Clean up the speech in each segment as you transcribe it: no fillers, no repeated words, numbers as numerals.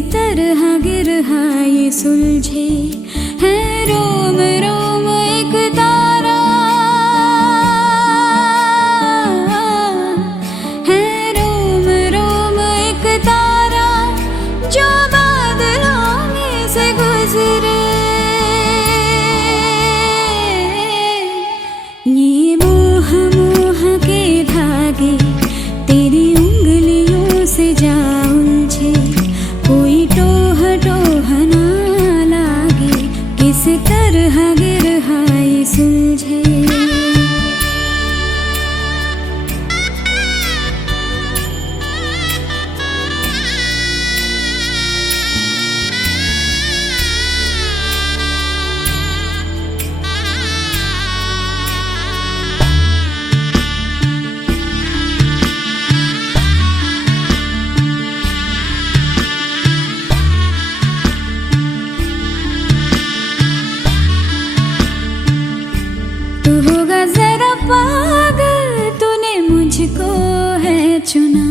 तरह गिरहा ये सुलझे है रोम रोम एक तारा, है रोम रोम एक तारा जो बादलों में से गुजरे। ये मोह मोह के धागे तेरी उंगलियों से जा उलझे, कोई टोह टोह ना लागे, किस तरह गिरहा ये सुलझे। तू होगा जरा पागल, तूने मुझको है चुना।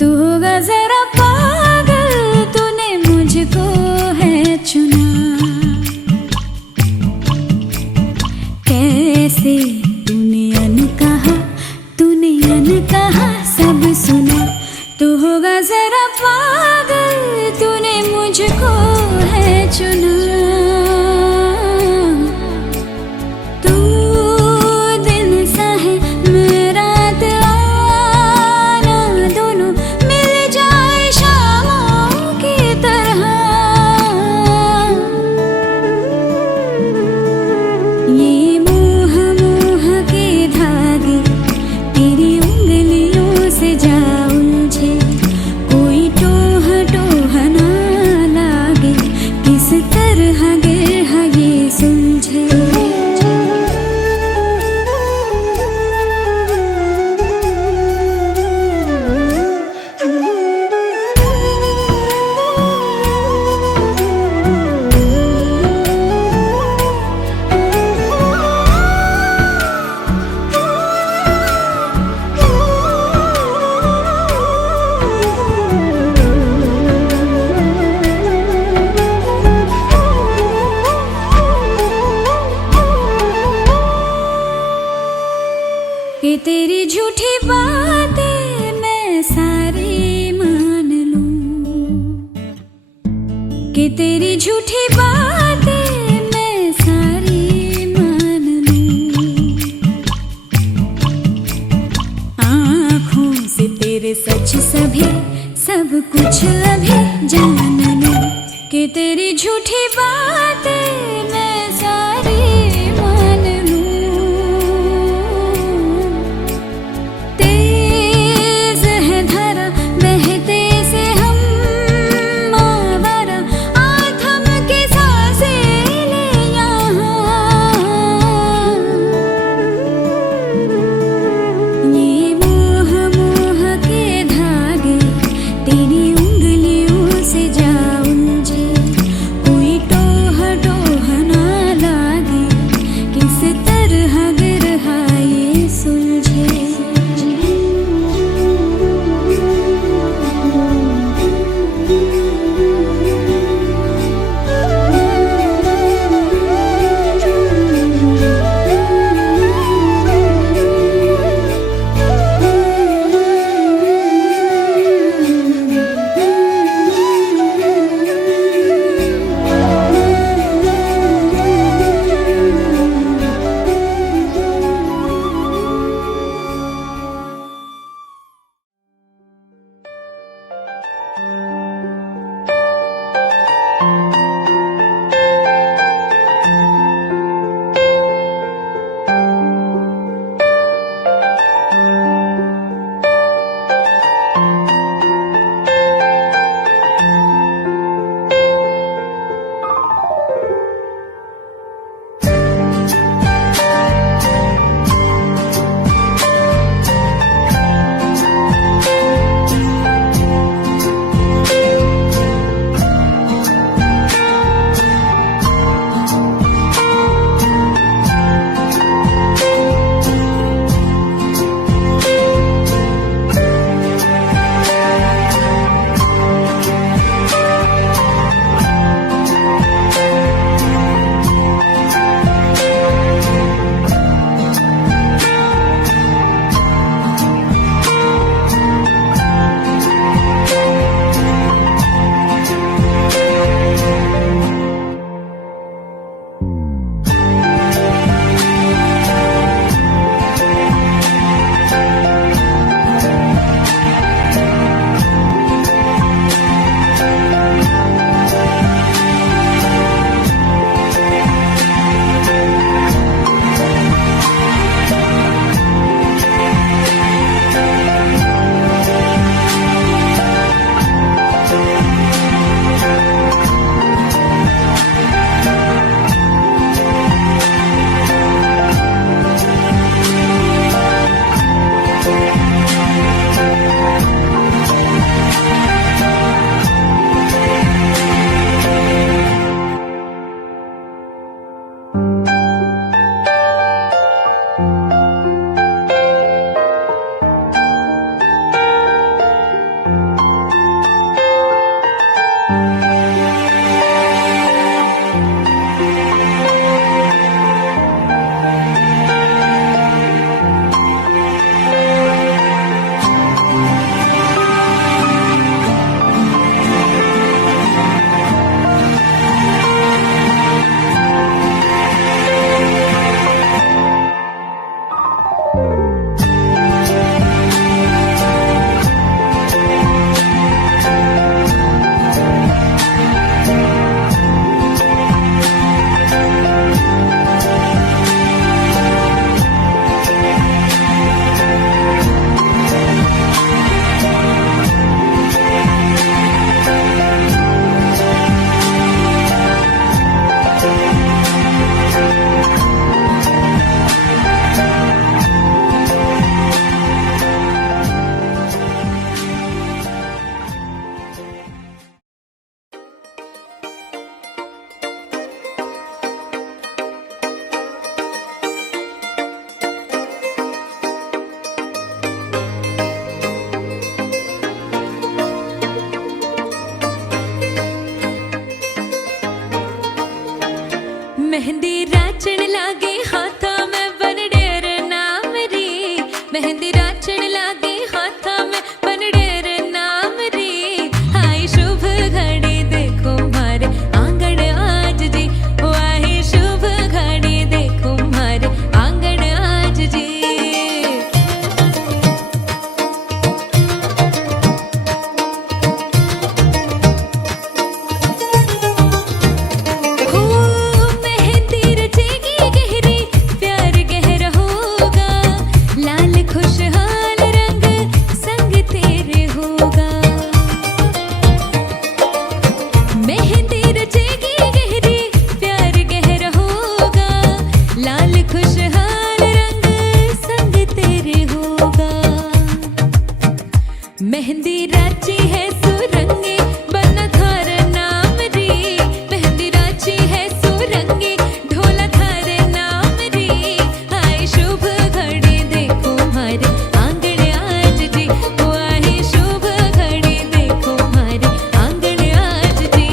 तू होगा जरा पागल, तूने मुझको है चुना। कैसे तूने अनकहा सब सुना। तू होगा जरा पागल, तूने मुझको है चुना। कि तेरी झूठी बातें मैं सारी मान लूं, कि तेरी झूठी बातें मैं सारी मान लूं। आँखों से तेरे सच सभी सब कुछ अभी जान लूं, कि तेरी झूठी बातें मैं सारी मान लूं। तेरी उंगलियों से जा उलझे, कोई टोह मेहंदी राचड़ लागे हाथा में बनडेर नाम री आई शुभ घड़ी देखो मारे आंगन आज जी ओ आई शुभ घड़ी देखो मारे आंगन आज जी हो मेहंदी रचेगी गहरी प्यार गहरा होगा लाल खुशहाल रंग संग तेरे होगा मेहंदी रचेगी गहरी प्यार गहरा होगा लाल खुशहाल रंग संग तेरे होगा मेहंदी राची है सुरंगी बना थार नाम री मेहंदी राची है सुरंगी ढोला थार नाम री आई शुभ घड़ी देखो मारे आंगन आज जी ओ आई शुभ घड़ी देखो मारे आंगन आज जी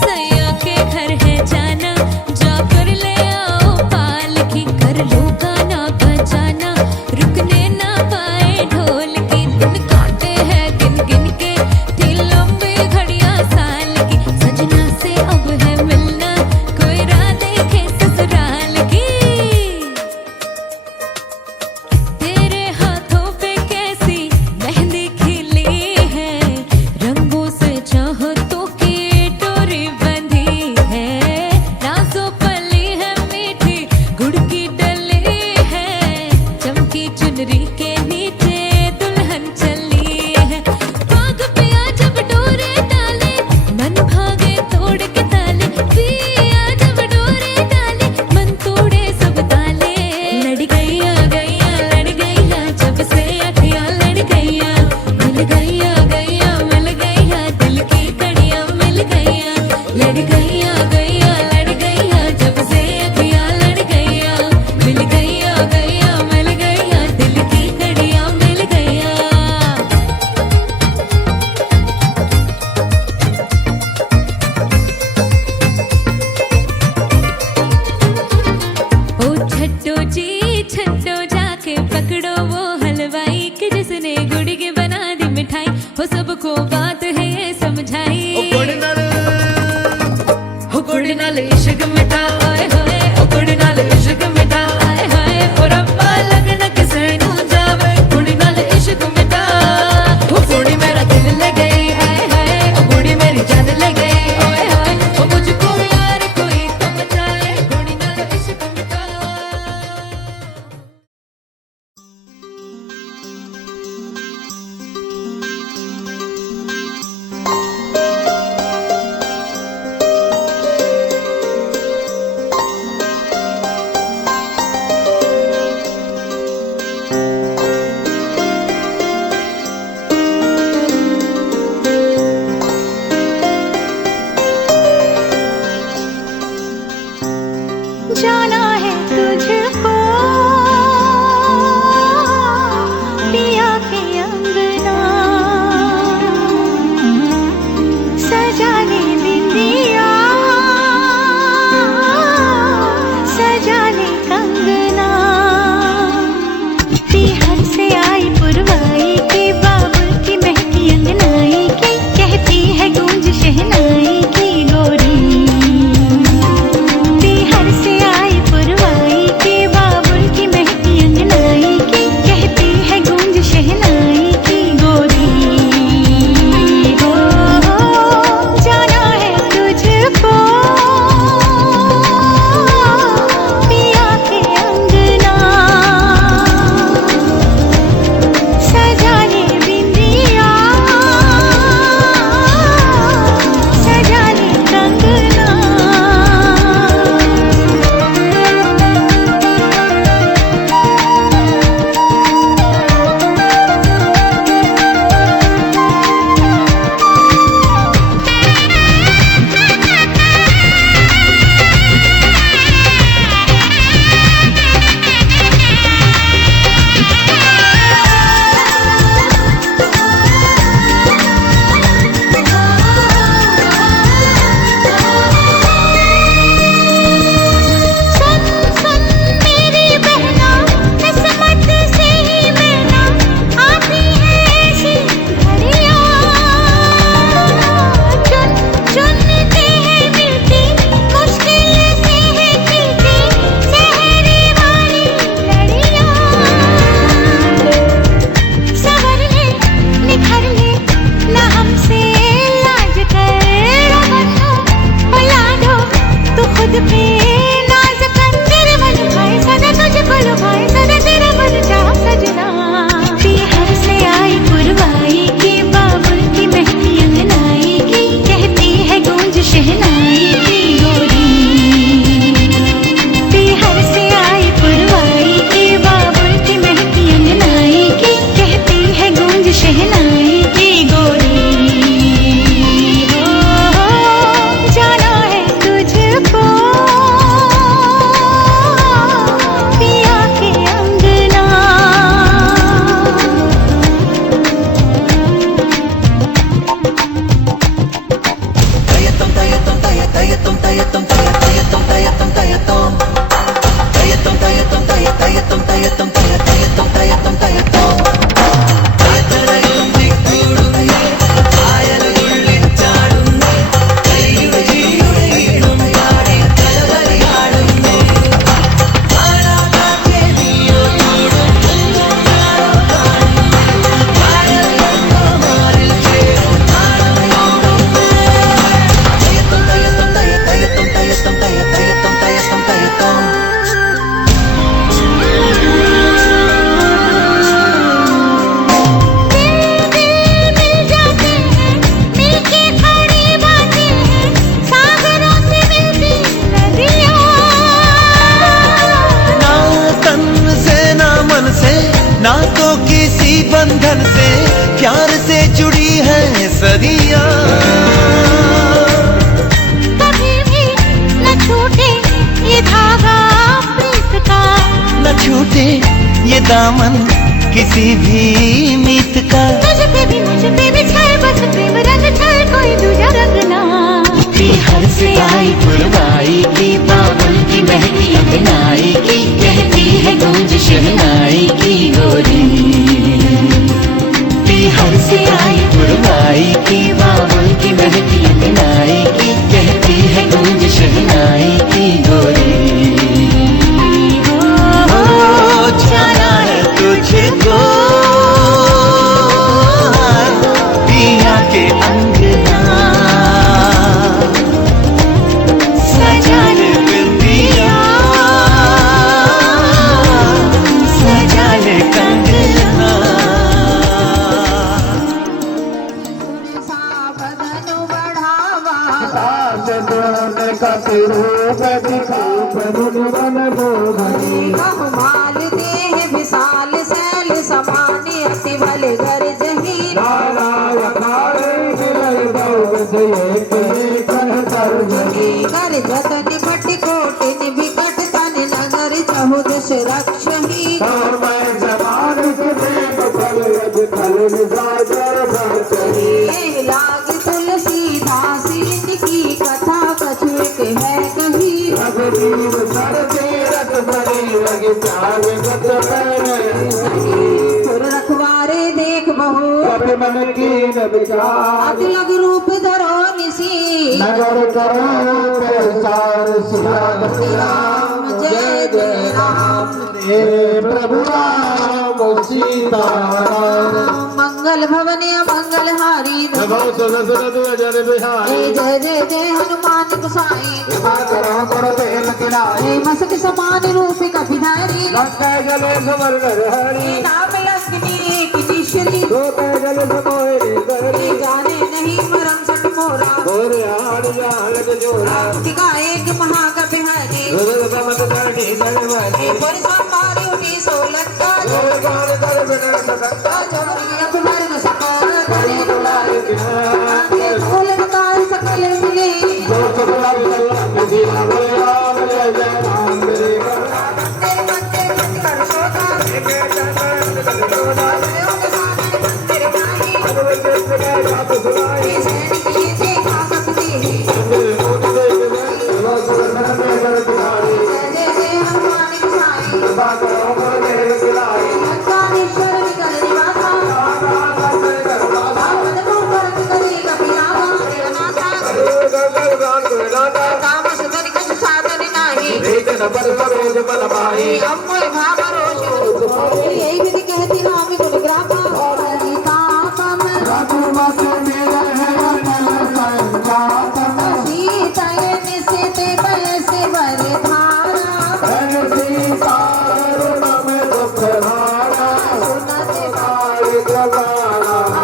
सैया के घर है जाना जाकर ले आओ पालकी कर लो गाना बजाना रुकने ना पाए ढोल की दिन काटे हैं गिन गिन के थी लंबी घड़ियां साल की सजना से अब है मिलना कोई राह देखे ससुराल की तेरे हाथों पे कैसी मेहंदी खिली है रंगों से चाहतों की डोरी बंधी है रासों पली है मीठी गुड़ की डली है चमकी चुनरी के नीचे दुल्हन चली है बाग पिया जब डोरे डाले मन भागे तोड़ के ताले पिया जब डोरे डाले मन तोड़े सब ताले लड़ गईया गईया लड़ गईया जब से अखियां लड़ गईया मिल गईया गईया मिल गईया दिल की कड़ियां मिल गईया लड़ गईया गईया लड़ गईया जब से अखियां लड़ गईया मिल गईया गईया मिल गईया दिल की कड़ियां मिल गईया ओ छट्टो जी छट्टो जाके पकड़ो वो हलवाई कि जिसने गुड़ की बना दी मिठाई हो सबको बात है ये समझाई गुड़ नाल इश्क मिठा ओए होए ओ गुड़ नाल इश्क मिठा आए हाय ओ रब्बा लगन किसे नू जावे गुड़ नाल इश्क मिठा ओ गुड़ी मेरा दिल ले गई आए हाय ओ गुड़ी मेरी जान ले गई ओए होए ओ मुझको यार कोई तो बचाए गुड़ी नाल इश्क मिठा जाना है तुझको पिया के अंगना सजाने बिंदिया सजाने कंगना पीहर से आई पुरवाई की बाबुल की महकी अंगनाई की कहती है गूंज शहनाई की गोरी पीहर से आई पुरवाई दे ये दामन किसी भी मीत का। मुझ पे भी छाए बस प्रेम रंग छाए कोई दूजा रंग ना। बिहार से आई पुरवाई की बाबुल की महकी अंगनाई की कहती है गूंज शहनाई की गोरी। बिहार से आई पुरवाई की बाबुल की महकी अंगनाई की कहती है गूंज शहनाई की गोरी। ओ जाना है तुझको पिया के अंगना सजा ले बिंदिया सजा ले कंगना। माल देह विशाल सैल समानी अति भले घर जही कर जतन भट कोटिन विकट तन नगर चहुदश रक्षही। लाग तुलसीदास की कथा कछुक है कही। रखवारे देख बहु अति लग रूप धरो निसी। राम जय जय राम प्रभु राम सीताराम। मंगल भवन मंगल हारी जय जय जय हनुमान गोसाई। मसक समान रूप कपिधारी नाम लक्ष्मी किशोरी। जाने नहीं मरम सट मोरा एक महाकवि हरे संभारी उठी सोलह सकल मिले। यही विधि कहती रामी गुण ग्रामा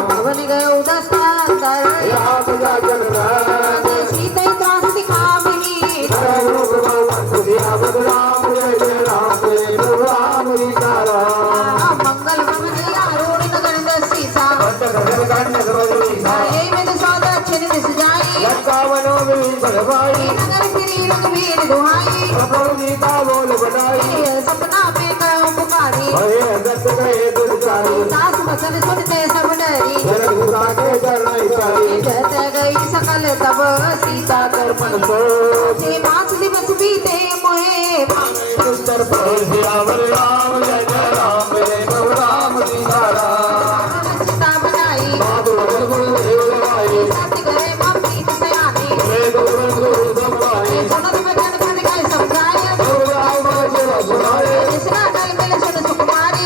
भवन गए सीता त्रास दिखावही। मंगल भवन आरूढ़ नगर सीता सौदक्षिण दिस जाई। नगर फिरी रघुवीर दुहाई सपना में गयो पुकारी। दास वचन सुनते सब डरी कहते गई सकल तब सीता कर मन सो। 5 दिवस बीते मोहे चिता बनाई सत्य करे मम्मी सयानी। सुनत वचन बन गए समझाए जिसना दल मिल सुन सुकुमारी।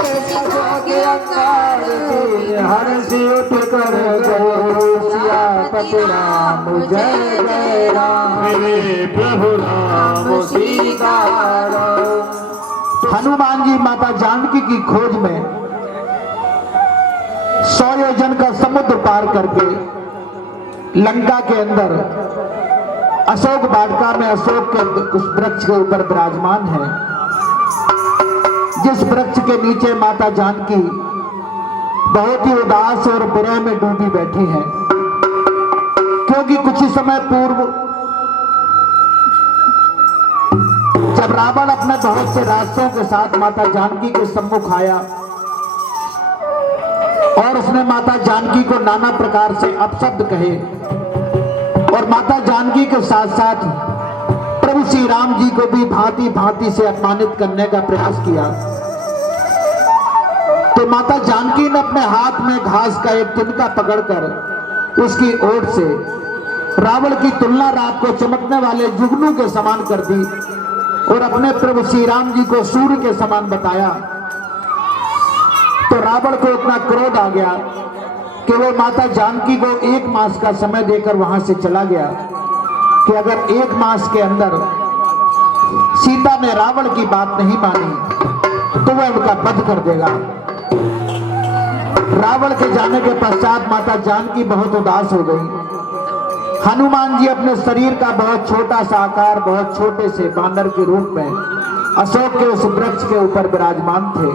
कैसी जोगी अंगार सियापति राम जय जय राम मेरे प्रभु राम सीताराम। हनुमान जी माता जानकी की खोज में 100 योजन का समुद्र पार करके लंका के अंदर अशोक वाटिका में अशोक के उस वृक्ष के ऊपर विराजमान है। जिस वृक्ष के नीचे माता जानकी बहुत ही उदास और विरह में डूबी बैठी हैं, क्योंकि कुछ ही समय पूर्व जब रावण अपने बहुत से रास्तों के साथ माता जानकी के सम्मुख आया और उसने माता जानकी को नाना प्रकार से अपशब्द कहे और माता जानकी के साथ साथ प्रभु श्री राम जी को भी भांति भांति से अपमानित करने का प्रयास किया। तो माता जानकी ने अपने हाथ में घास का एक तिनका पकड़कर उसकी ओर से रावण की तुलना रात को चमकने वाले जुगनू के समान कर दी और अपने प्रभु श्री राम जी को सूर्य के समान बताया। तो रावण को इतना क्रोध आ गया कि वो माता जानकी को 1 मास का समय देकर वहां से चला गया कि अगर 1 मास के अंदर सीता ने रावण की बात नहीं मानी तो वह उनका वध कर देगा। रावण के जाने के पश्चात माता जानकी बहुत उदास हो गई। हनुमान जी अपने शरीर का बहुत छोटा सा आकार, बहुत छोटे से बानर के रूप में अशोक के उस वृक्ष के ऊपर विराजमान थे।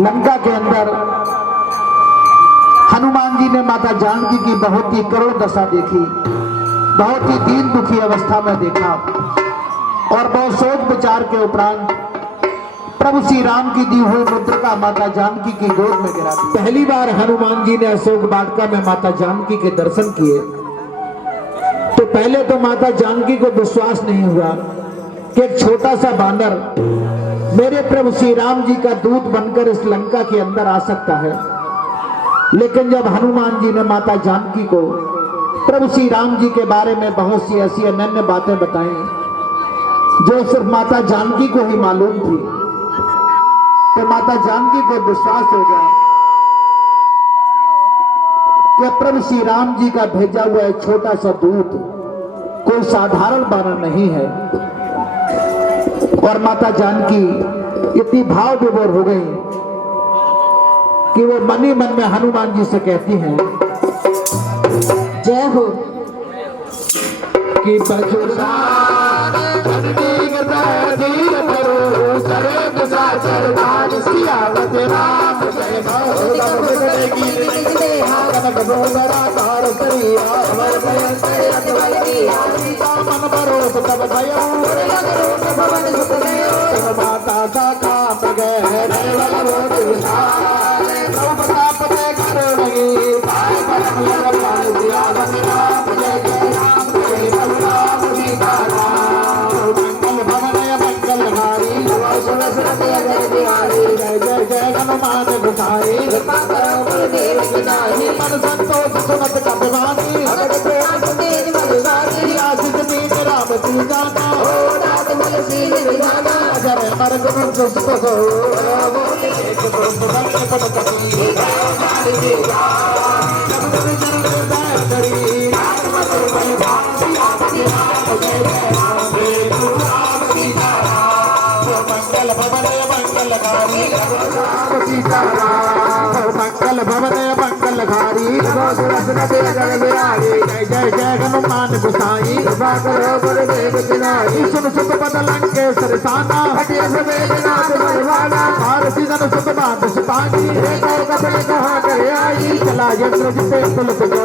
लंका के अंदर हनुमान जी ने माता जानकी की बहुत ही करुण दशा देखी, बहुत ही दीन दुखी अवस्था में देखा और बहुत सोच विचार के उपरांत प्रभु श्री राम की दी हुई मुद्रिका माता जानकी की गोद में गिरा दी। पहली बार हनुमान जी ने अशोक वाटिका में माता जानकी के दर्शन किए तो पहले तो माता जानकी को विश्वास नहीं हुआ कि एक छोटा सा बानर मेरे प्रभु श्री राम जी का दूत बनकर इस लंका के अंदर आ सकता है। लेकिन जब हनुमान जी ने माता जानकी को प्रभु श्री राम जी के बारे में बहुत सी ऐसी अनन्य बातें बताई जो सिर्फ माता जानकी को ही मालूम थी, तो माता जानकी को विश्वास हो गया कि प्रभु श्री राम जी का भेजा हुआ एक छोटा सा दूत कोई साधारण बानर नहीं है। और माता जानकी इतनी भाव विभोर हो गई कि वो मन ही मन में हनुमान जी से कहती हैं, जय हो कि मंगल भवन मंगलधारी जय जय जय हनुमान गोसाई सुन सुत पद लंकेश्वर साना भारती धन सुत बात सुतानी कहा करे आई चला यंत्र जिते पुलिस जो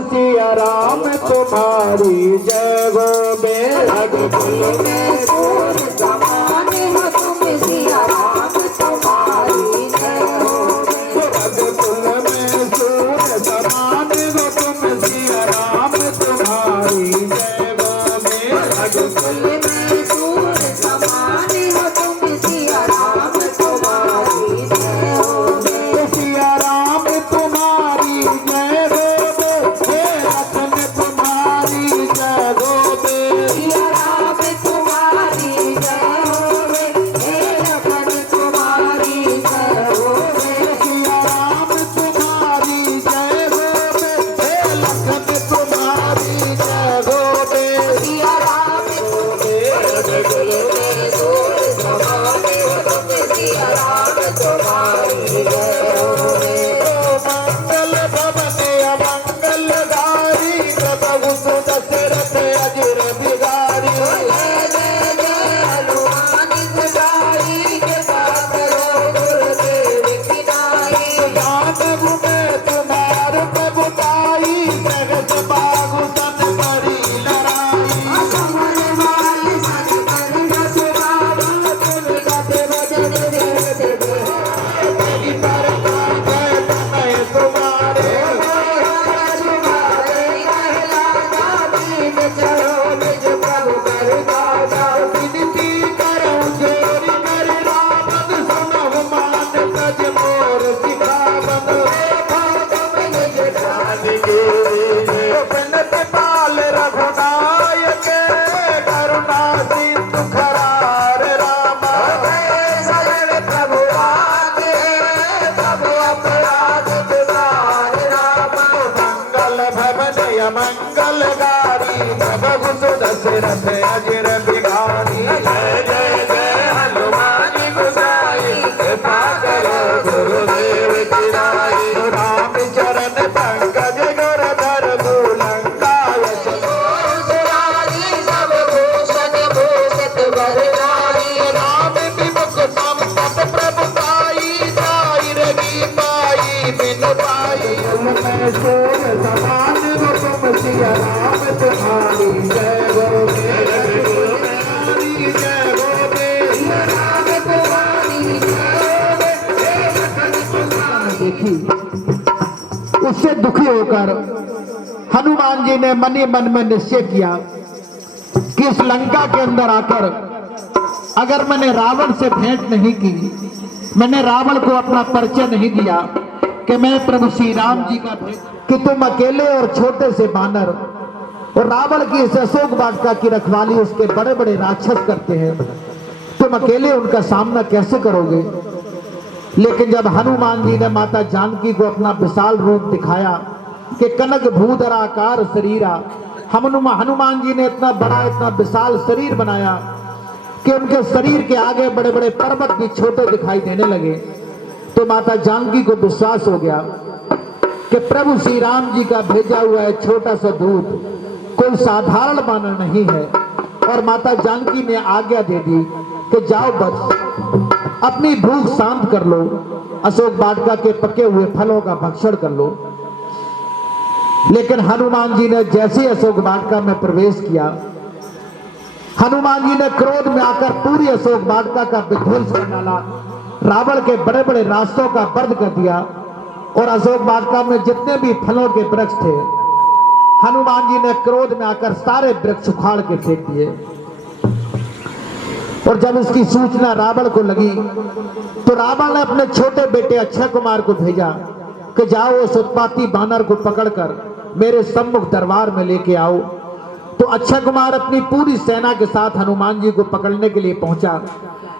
सिया राम तुम्हारी जय गोविंद। रघुकुल में सूर समान हो तुम सिया राम तुम्हारी जय गोविंद। रघुकुल में सूर समान हो तुम सिया राम तुम्हारी जय गोविंद। रघुकुल में सूर समान हो तुम सिया राम तुम्हारी जय गोविंद। सिया राम तुम्हारी जय गोविंद। हे लखन तुम्हारी जय गोविंद। सिया राम तुम्हारी जय गोविंद। हे लखन तुम्हारी जय गोविंद। सिया राम तुम्हारी जय गोविंद। हे लखन तुम्हारी जय गोविंद। सिया राम रघुकुल में सूर समान हो तुम सिया राम तुम्हारी जय गोविंद। मंगल भवन अमंगलकारी प्रभु सुदशरथ अजर बिगारी। जय जय जय हनुमान सवारी के साथ रो गुरुदेव की नाई। राम में तुम्हार प्रभुताई जगत बागु सन करी लड़ाई। कमल माल सन कर न सुनावा तुम गत वचन देत दे। तेरी परवाह है तुम्हें तुम्हारे। तुम्हारे कहलाता दीन चढ़ो निज प्रभु कर दाता। विनती करूं जोरी कर रावण सुनहु मान तज मोर सिखावन। तुम निज ध्यान के बिनत पाल रघुनायक करुणा सिंधु खरार रामा। शरण प्रभु आगे प्रभु अपराध विदार रामा। मंगल भवन अमंगलकारी प्रभु सुदशरथ अजर बिगारी। जय जय जय हनुमान गोसाई कृपा करो गुरुदेव की नाई। राम चरण पंकज गुरधर भूलंका सुरारी सब भूषण भूषित वरदाई। राम विमुख संपत प्रभुताई। साई रगी पाई बिन पाई। मैं सोल समान हो तुम सिया राम तुम्हारी जय गोविंद। तुम्हारी जय गोविंद। राम तुम्हारी देखी उससे दुखी होकर हनुमान जी ने मन ही मन में निश्चय किया कि इस लंका के अंदर आकर अगर मैंने रावण से भेंट नहीं की, मैंने रावण को अपना परिचय नहीं दिया कि मैं प्रभु श्री राम जी का भेंट, कि तुम अकेले और छोटे से बानर और रावण की इस अशोक वाटिका की रखवाली उसके बड़े बड़े राक्षस करते हैं, तुम अकेले उनका सामना कैसे करोगे। लेकिन जब हनुमान जी ने माता जानकी को अपना विशाल रूप दिखाया कि कनक भूधर आकार शरीरा, हनुमान जी ने इतना बड़ा इतना विशाल शरीर बनाया कि उनके शरीर के आगे बड़े बड़े पर्वत भी छोटे दिखाई देने लगे। तो माता जानकी को विश्वास हो गया कि प्रभु श्री राम जी का भेजा हुआ है छोटा सा दूत कोई साधारण बानर नहीं है। और माता जानकी ने आज्ञा दे दी कि जाओ बस अपनी भूख शांत कर लो, अशोक वाटिका के पके हुए फलों का भक्षण कर लो। लेकिन हनुमान जी ने जैसे अशोक वाटिका में प्रवेश किया, हनुमान जी ने क्रोध में आकर पूरी अशोक वाटिका का विध्वंस कर डाला, रावण के बड़े बड़े रास्तों का बंद कर दिया और अशोक वाटिका में जितने भी फलों के वृक्ष थे हनुमान जी ने क्रोध में आकर सारे वृक्ष उखाड़ के फेंक दिए। और जब उसकी सूचना रावण को लगी तो रावण ने अपने छोटे बेटे अक्षय कुमार को भेजा कि जाओ उस उत्पाती बानर को पकड़कर मेरे सम्मुख दरबार में लेके आओ। तो अक्षय कुमार अपनी पूरी सेना के साथ हनुमान जी को पकड़ने के लिए पहुंचा।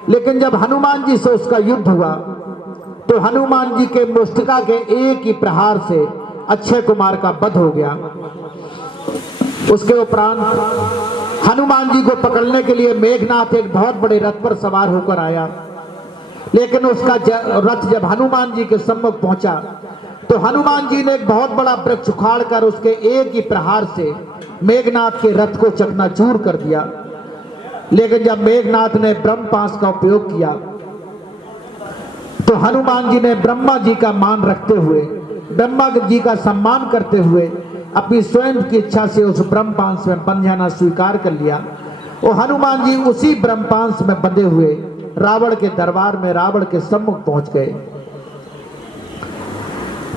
लेकिन जब हनुमान जी से उसका युद्ध हुआ तो हनुमान जी के मुष्टिका के एक ही प्रहार से अक्षय कुमार का वध हो गया। उसके उपरांत हनुमान जी को पकड़ने के लिए मेघनाथ एक बहुत बड़े रथ पर सवार होकर आया। लेकिन उसका रथ जब हनुमान जी के सम्मुख पहुंचा तो हनुमान जी ने एक बहुत बड़ा वृक्ष उखाड़ कर उसके एक ही प्रहार से मेघनाथ के रथ को चकनाचूर कर दिया। लेकिन जब मेघनाथ ने ब्रह्मपाश का उपयोग किया तो हनुमान जी ने ब्रह्मा जी का मान रखते हुए, ब्रह्मा जी का सम्मान करते हुए अपनी स्वयं की इच्छा से उस ब्रह्मपांस में बंध जाना स्वीकार कर लिया। और हनुमान जी उसी ब्रह्मपांस में बंधे हुए रावण के दरबार में रावण के सम्मुख पहुंच गए।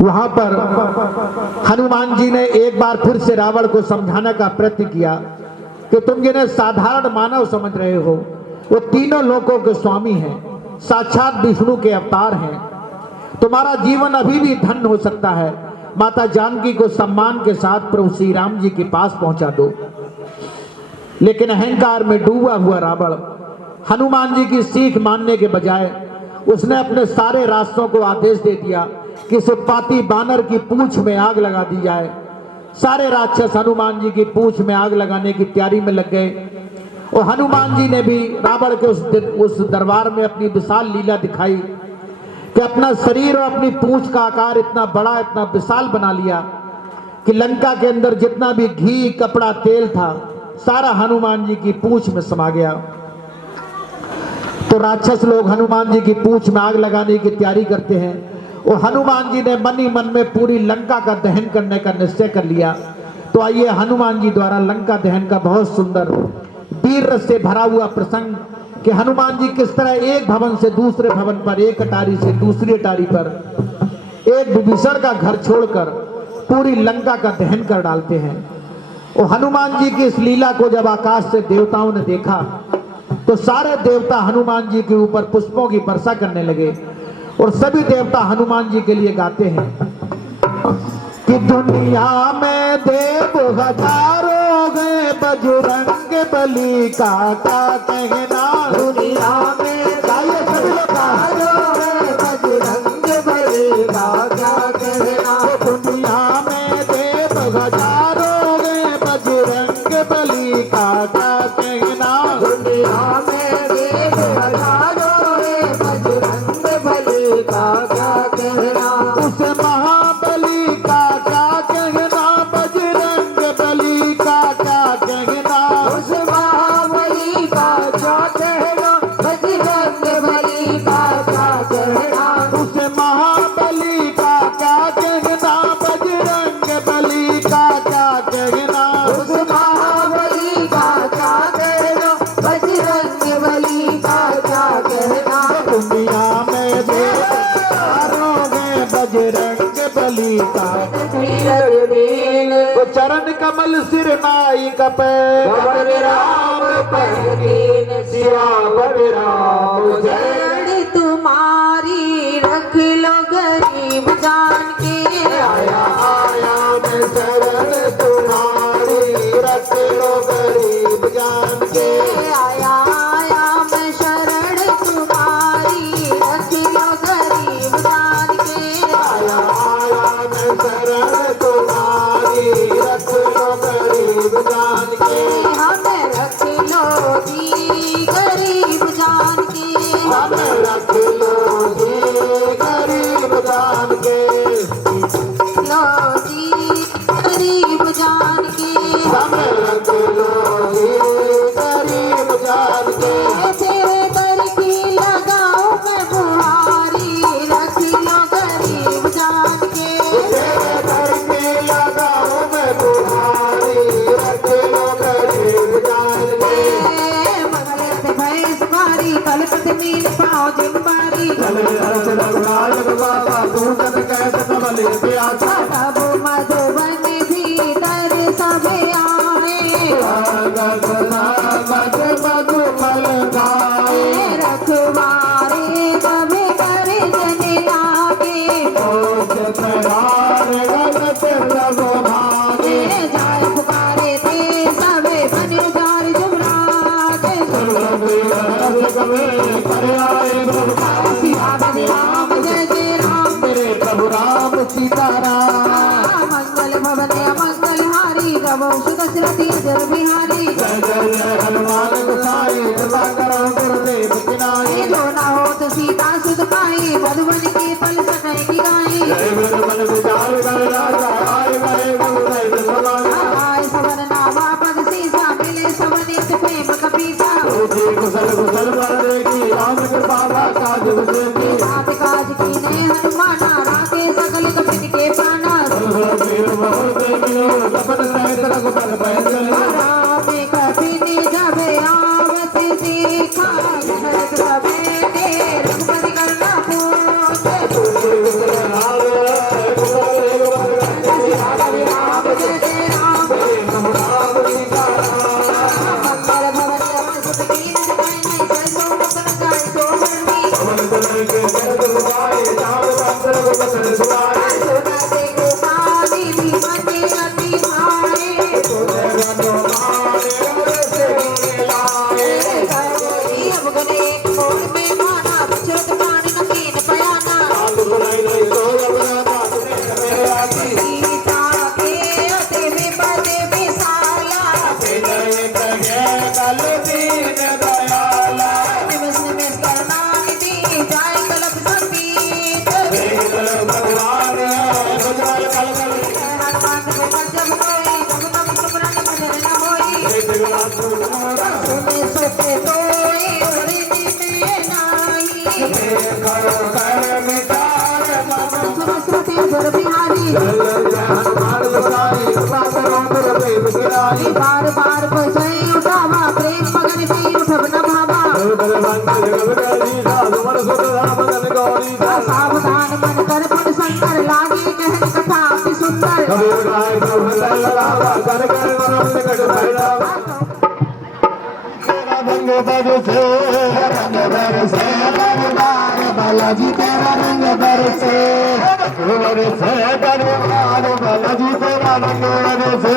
वहां पर हनुमान जी ने एक बार फिर से रावण को समझाने का प्रयत्न किया कि तुम जिन्हें साधारण मानव समझ रहे हो, वो तीनों लोकों के स्वामी हैं, साक्षात विष्णु के अवतार हैं। तुम्हारा जीवन अभी भी धन्य हो सकता है। माता जानकी को सम्मान के साथ प्रभु श्री राम जी के पास पहुंचा दो। लेकिन अहंकार में डूबा हुआ रावण हनुमान जी की सीख मानने के बजाय उसने अपने सारे रास्तों को आदेश दे दिया कि इस उत्पाती बानर की पूंछ में आग लगा दी जाए। सारे राक्षस हनुमान जी की पूंछ में आग लगाने की तैयारी में लग गए। और हनुमान जी ने भी रावण के उस दरबार में अपनी विशाल लीला दिखाई कि अपना शरीर और अपनी पूंछ का आकार इतना बड़ा, इतना विशाल बना लिया कि लंका के अंदर जितना भी घी, कपड़ा, तेल था सारा हनुमान जी की पूंछ में समा गया। तो राक्षस लोग हनुमान जी की पूंछ में आग लगाने की तैयारी करते हैं और हनुमान जी ने मन ही मन में पूरी लंका का दहन करने का निश्चय कर लिया। तो आइए हनुमान जी द्वारा लंका दहन का बहुत सुंदर वीर रस से भरा हुआ प्रसंग कि हनुमान जी किस तरह एक भवन से दूसरे भवन पर, एक अटारी से दूसरी अटारी पर एक विभीषण का घर छोड़कर पूरी लंका का दहन कर डालते हैं। और हनुमान जी की इस लीला को जब आकाश से देवताओं ने देखा तो सारे देवता हनुमान जी के ऊपर पुष्पों की वर्षा करने लगे और सभी देवता हनुमान जी के लिए गाते हैं कि दुनिया में देव हजारों गए, बजरंग बली का क्या कहना। दुनिया में गाइए सभी लोग, बजरंग बली का क्या कहना। दुनिया में देव हजारों गए, बजरंग बली का क्या कहना। दुनिया में देव हजारों गए, बजरंग बली का क्या कहना। उस महाबली का क्या कहना, बजरंग बली का क्या कहना। उस महाबली का क्या कहना, बजरंग बली का क्या कहना। उस महाबली का क्या कहना, बजरंग बली का क्या कहना। उस महाबली का क्या कहना, बजरंग बली का क्या कहना। दुनिया में बजरंग बली का वो चरण कमल सिर नाई कपे, राम जड़ तुम्हारी रख लो गरीब जान के। आया आया मैं शरण तुम्हारी, रख लो गरीब जान के। आया आया मैं शरण तुम्हारी, रख लो गरीब जान के। आया आया मैं शरण तुम्हारी, रख लो गरीब जान के। हमें रख लो जी गरीब जान के। हमें रख लो जी गरीब जान के। लो जी गरीब जान के। हमें रख लो जी गरीब जान के। तेरे दर की लगाओ मैं बुहारी, रख लो गरीब जान के। तेरे दर के लगाओ मैं बुहारी, रख लो गरीब जान के। मंगल से भैंस मारी, कलपत मीन पाओ जिन बारी। तब मधुबन भीतर सबे आए, रखवारे कभी कर जन लागे। जाय पुकारे थे सबे बन उजार जुमरागे। राम जय जय राम, मेरे प्रभु राम सीताराम। मंगल भवन मंगल हारी, गवो सुदशरथी अजर बिहारी। जय जय जय हनुमान गोसाई, कृपा करो गुरुदेव की नाई। जो ना हो तो सीता सुध पाई, मधुबन के फल सनय की गाई। जय मन विचार कर राजा, आय गए गुरुदेव भगवान। आय सवन नामा पद सीसा, मिले सवनित प्रेम कपीसा। कुशल कुशल पर देखी, राम कृपा काज की। रात काज कीने हनुमाना, राखे सकल कपिन के प्राणा। बहुत बार बार बजाई उठावा प्रेम मगन की उठब न भावा सावधान मन कर मन संकर लागी कहन कथा अति सुंदर बालाजी तेरा रंग बरसे बालाजी तेरा रंग बरसे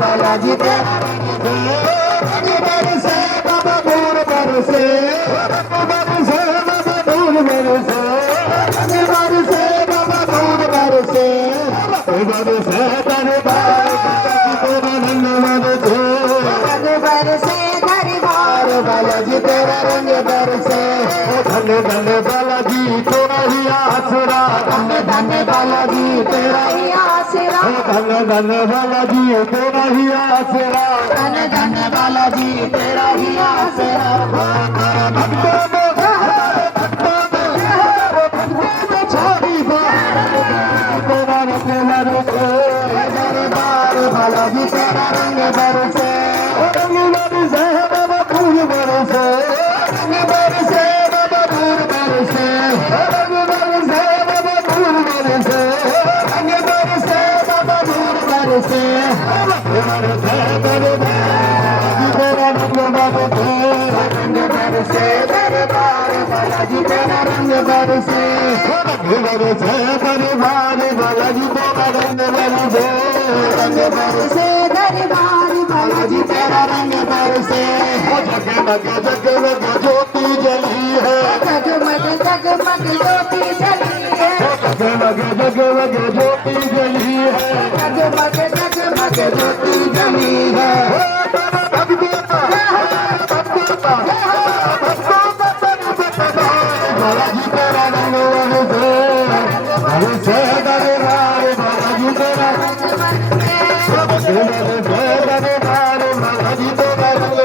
बालाजी तेरा रंग बरसे बाबा दूर बरसे बरसे बाबा दूर बरसे बरसे बाबा दूर बरसे बरसे दरबार तेरा रंग बरसे दरबार बालाजी तेरा रंग बरसे धन धन बालाजी तेरा ही आसरा धन धन बालाजी तेरा ही आसरा धन धन बालाजी तेरा ही आसरा धन धन बालाजी तेरा ही आसरा भक्तों में छोड़ी तेरा रंग बरसे दरबार बालाजी तेरा रंग बरसे रंग बरसे बाबा फूल बरसे रंग बरसे बाबा फूल बरसे रंग बरसे बाबा फूल बरसे रंग बरसे बाबा फूल बरसे तेरा रंग बरसे रंग बरसे दरबार बालाजी तेरा रंग बरसे रंग बरसे दरबार बालाजी तेरा रंग बरसे रंग बरसे दरबार बालाजी तेरा रंग बरसे जगमग जगमग ज्योति जली है जगमग जगमग ज्योति जली है जगमग जगमग ज्योति जली है जगमग जगमग ज्योति जली है बालाजी तेरा रंग बरसे दरबार बालाजी तेरा रंग बरसे दरबार बालाजी तेरा रंग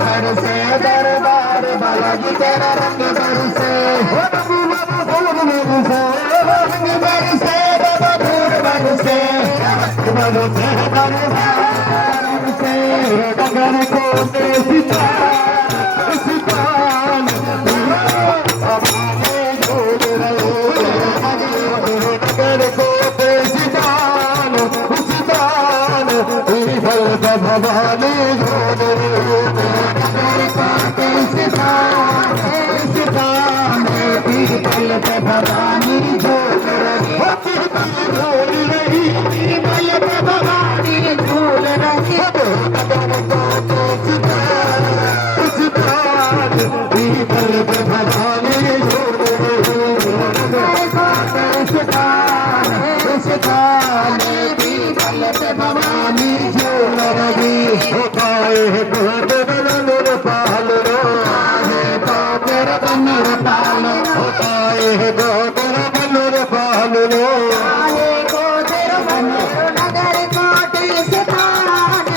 बरसे दरबार बालाजी तेरा रंग बरसे रंग बरसे बाबा फूल बरसे बरसे दरबार से डगर को सितान डगर को सितान भवानी भवानी झूल रही भवानी झूल रही भवानी झूल रही होताए गोद बनर पाल गोदर बनर पाल होताए गोदर बनर पाल गोदर बनर नगर कोटे सितान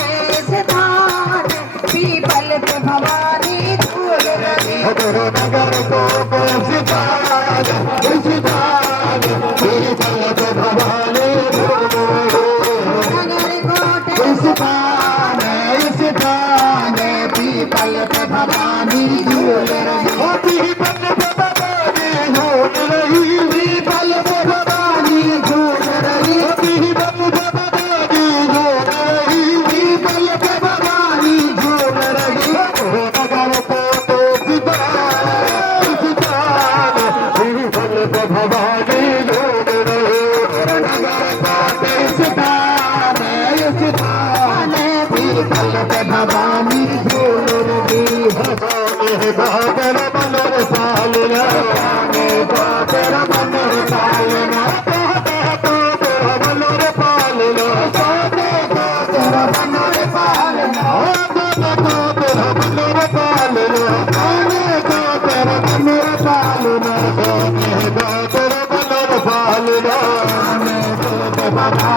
पीपल पे भवानी झूल रही नगर को सितान पीपल पे भवानी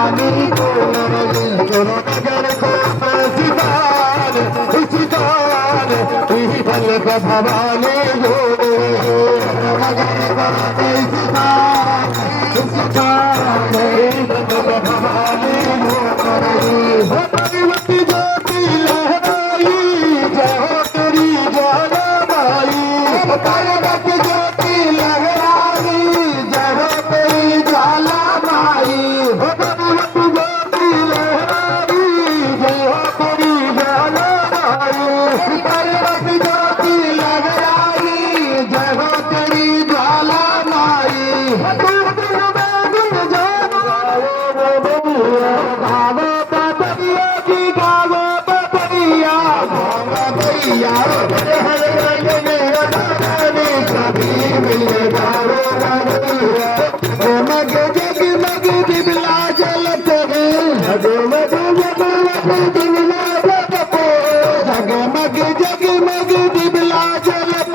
रानी को करो नजर को सितार सितार पल का भवाले हो नजर को सितार सितार पल का भवाले हो भगवती ज्योति लहराई जय हो तेरी ज्वाला माई भगवती ज्योति लहराई जय हो तेरी ज्वाला माई भगवती ज्योति लहराई जय हो तेरी ज्वाला माई भगवती ज्योति लहराई जय हो तेरी ज्वाला माई गावो पपरिया की गावो पपरिया भैया कभी मिले गावो मग जग मग दिबला जलत जगमग जगमग दिबला जलत जगमग जगमग दिबला जलत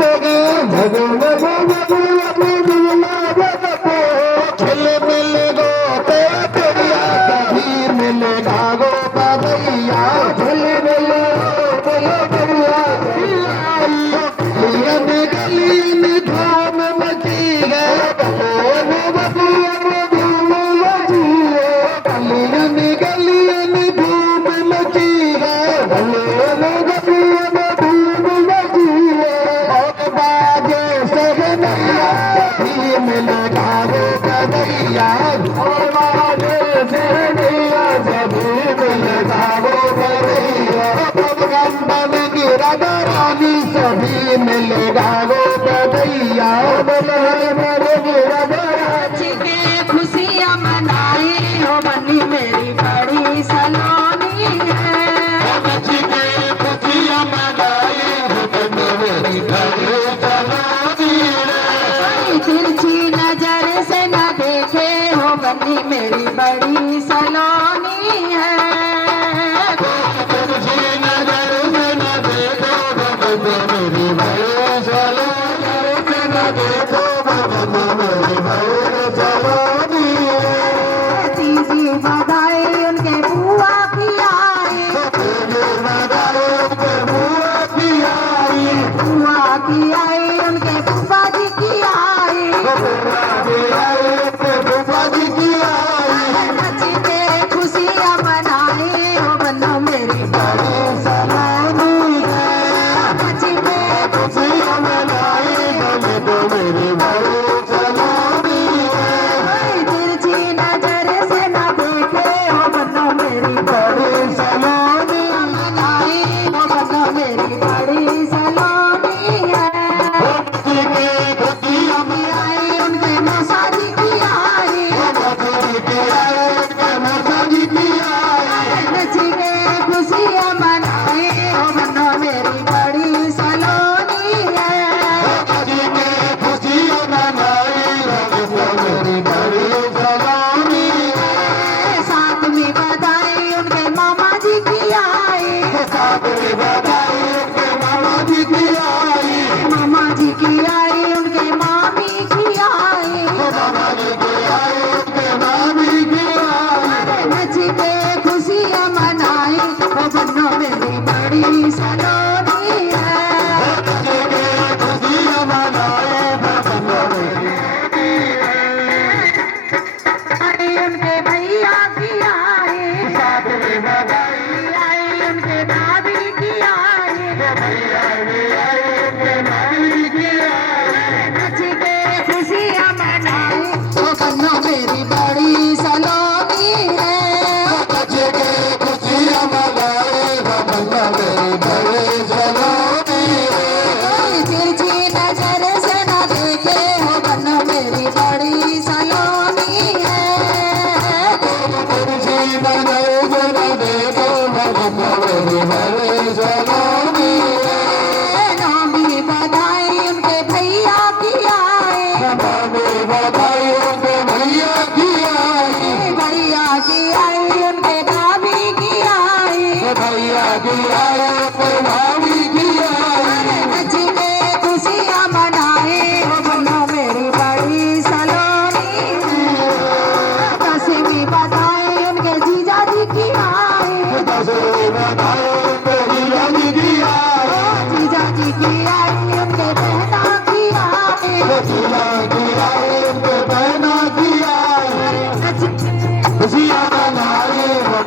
जगमग जगमग दिबला जलत खिल मिल गो तेरिया कभी मिले गावो पपरिया खिल मिल तेरिया गलियन गलियन धूम मची है गलियन गलियन धूम मची है गलियन धूम मची है और बाजे सहनैया कभी मिल गावो कदैया और बाजे सहनैया कभी मिल गावो कदैया गंधम गिरा रानी सभी मिल गावो कदैया के खुशियाँ मनाई हो बनी मेरी बड़ी सलोनी है तिरछी नजर से न देखे हो बनी मेरी बड़ी सलोनी है तीजी बधाई उनके बुआ की आई बुआ की आई उनके बुआ जी की आई नची के खुशियाँ मनाई हो बनो मेरी बड़ी सलोनी है नची के खुशियाँ मनाई तिरछी नजर से न देखे हो बनो मेरी बड़ी सलोनी मनाई हो बनो मेरी बड़ी सलोनी है आई उनके मौसाजी की आई नची के खुशियाँ मनाई हो बनो मेरी बड़ी सलोनी है सातवीं बधाई उनके मामा जी की आई मामा जी की आई उनके मामी की आई नची के खुशियाँ मनाई हो बनो मेरी बड़ी सलोनी है आई उनके भैया की आई उनके भाभी की आई नची के खुशियाँ मनाई हो बनो मेरी बड़ी सलोनी है तिरछी नजर से न देखे हो बनो मेरी बड़ी सलोनी है नौवीं बधाई उनके भैया की आई भैया की आई उनके भाभी की आई नची के खुशियाँ मनाई हो बनो मेरी बड़ी सलोनी 10वीं बधाई उनके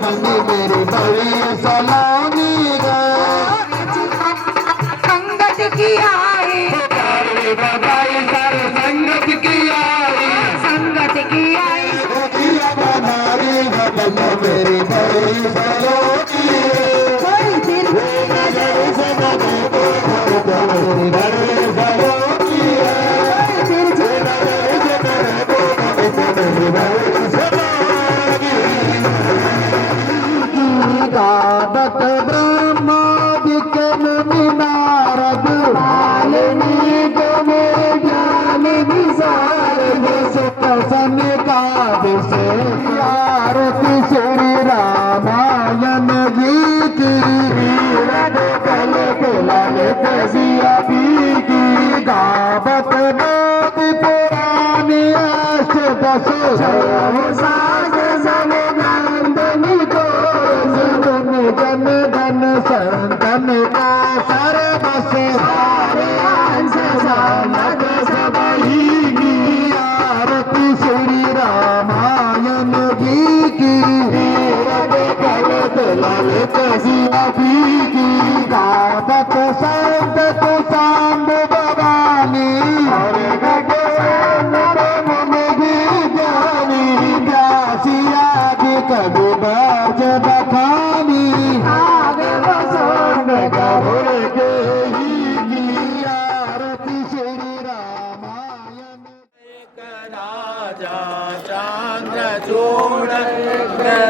बनी मेरी बड़ी सलोनी गे संगत की आई बधाई सर संगत की आई संगत की आई बनारी बनी मेरी बड़ी सलोनी कोई दिल नजर से मेरी बड़ी सलोनी दिल गावत ब्रह्मा विक्रम नारद मालिनी गमे ज्ञान विशारद सुख समिका विषे आरती श्री रामायण जी की वीरन कल कुलाल तजिया भी की गावत वेद पुराण अष्टदश साज समनंदनी को जन धन संतन का सर्वस सारे अंश सामग सबही की आरती श्री रामायण जी की कल ललित भी की गावत संत को सांब भवानी और कभी बाज बखानी आगे बसोन करोड़ के ही आरती श्री रामायण राजा चंद्रचूड़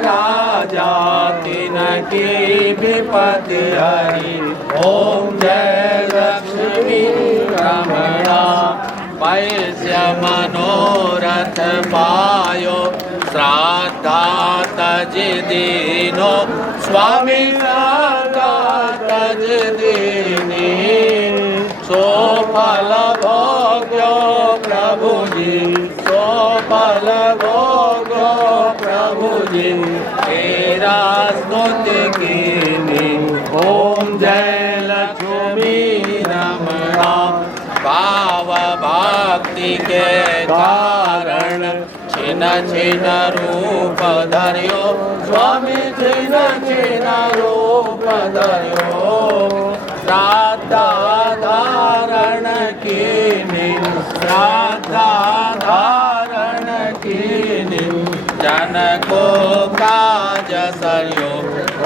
राजा तिनकी विपति हरि ओम जय लक्ष्मी रमणा पैस्य मनोरथ पायो श्राद्धा तज दीनो स्वामी श्राद्धा तज दीनी सो फल भोग्यो प्रभु जी सो फल भोग्यो प्रभु जी तेरा स्तुति कीनी ओम जय लक्ष्मी रमणा भाव भक्ति के कारण छिन छिन रूप धर्यो स्वामी छिन छिन रूप धर्यो श्राद्धा धारण कीनी श्राद्धा धारण कीनी जन को काज सरयो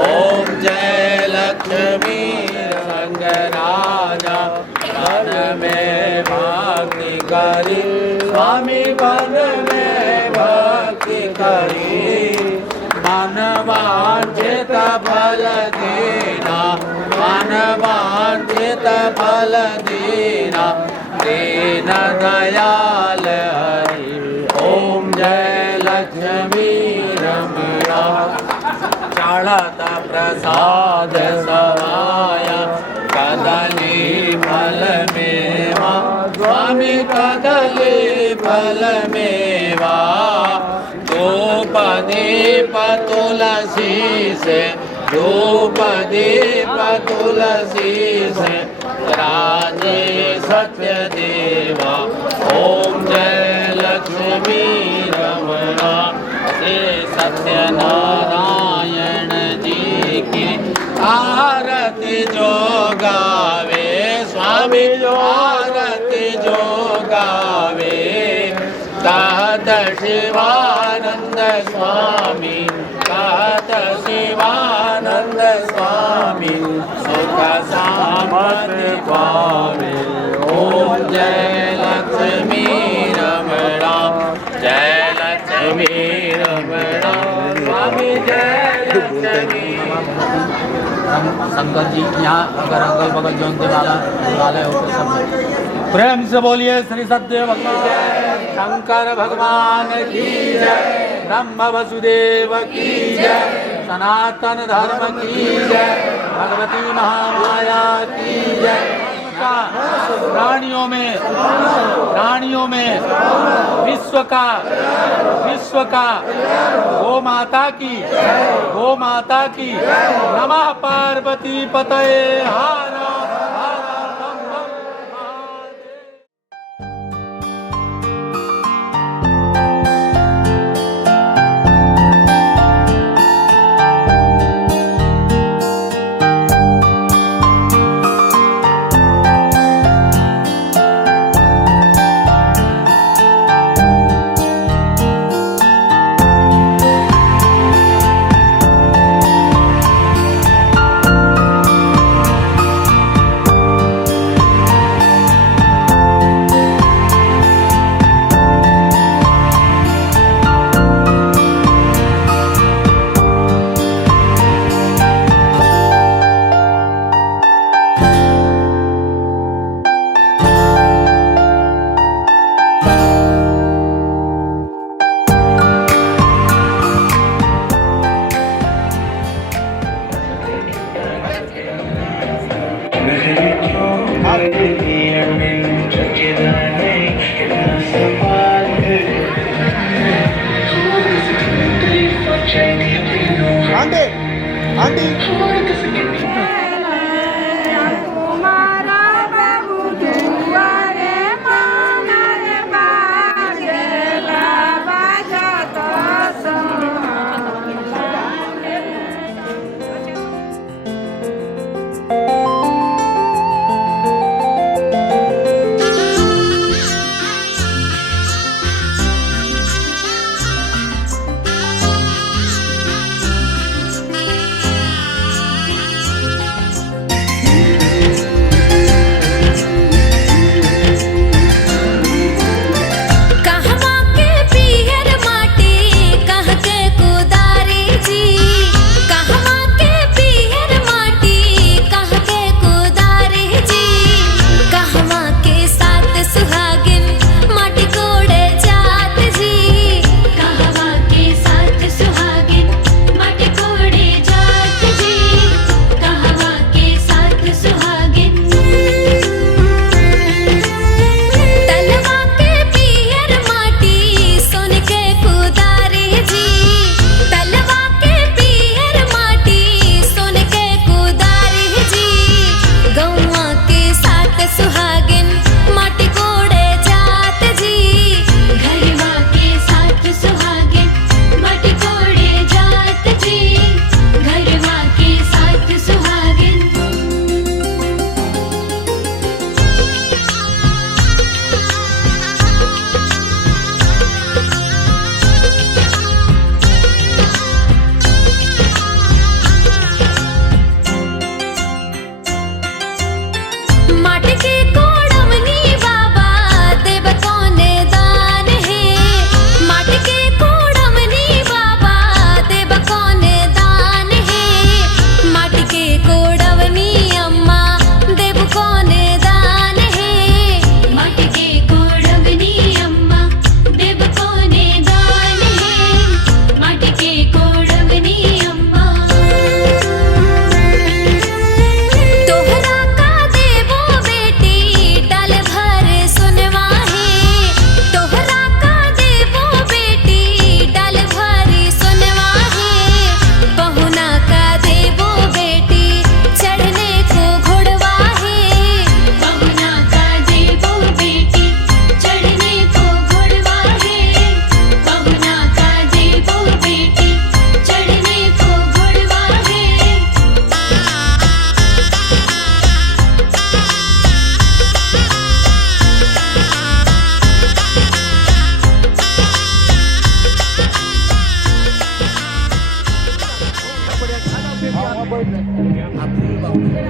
ओम जय लक्ष्मी रंगराजा वन में भक्ति करी स्वामी वन में भक्ति करी मन वांछित फल देना मन वांछित फल देना दीन दयाल हरि ओम जय लक्ष्मी रमणा चढ़त प्रसाद सवाया कदली फल मेवा स्वामी कदली फल मेवा धूप दीप तुलसी से धूप दीप तुलसी से राजे सत्य देवा ओम जय लक्ष्मी रमणा श्री सत्यनारायण जी की आरती जो गावे स्वामी जो आरती जो गावे कहत शिवानंद स्वामी कहत शिवानंद स्वामी सुख सामर्थ्य पावे ओम जय लक्ष्मी रमणा जय लक्ष्मी रमणा स्वामी जय लक्ष्मी शंकर जी यहाँ अगर अगल बगल जो देवालय हो तो सब प्रेम से बोलिए श्री सत्य भगवान शंकर भगवान की जय ब्रह्म वसुदेव की जय सनातन धर्म की जय भगवती महामाया की जय प्राणियों में विश्व का गो माता की नमः पार्वती पतये हर आंटी आंटी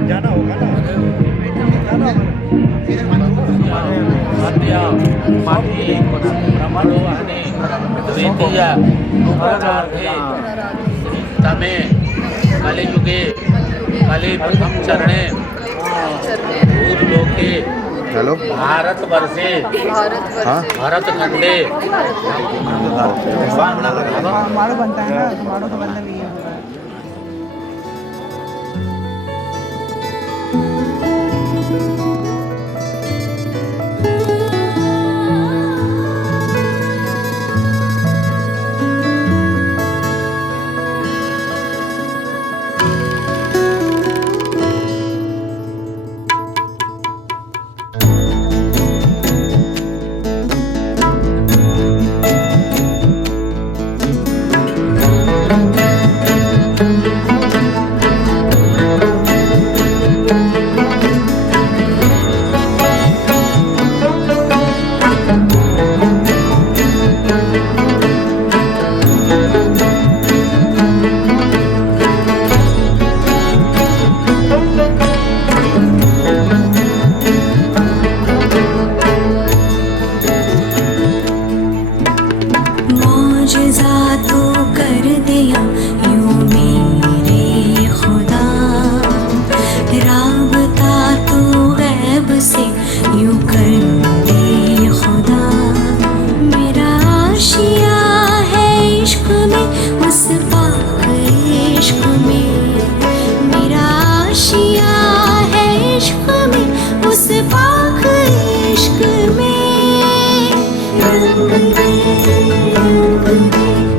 जाना होगा ना Satya, Mati, Brahmarohane, Dvitiya, Upacarthe, Tame, Kali Yuge, Kali Pratham Charane, Urloke, hello Bharat वर्षे, भारत खंडे, हमारा बनता है ना, हमारा तो बनता भी है।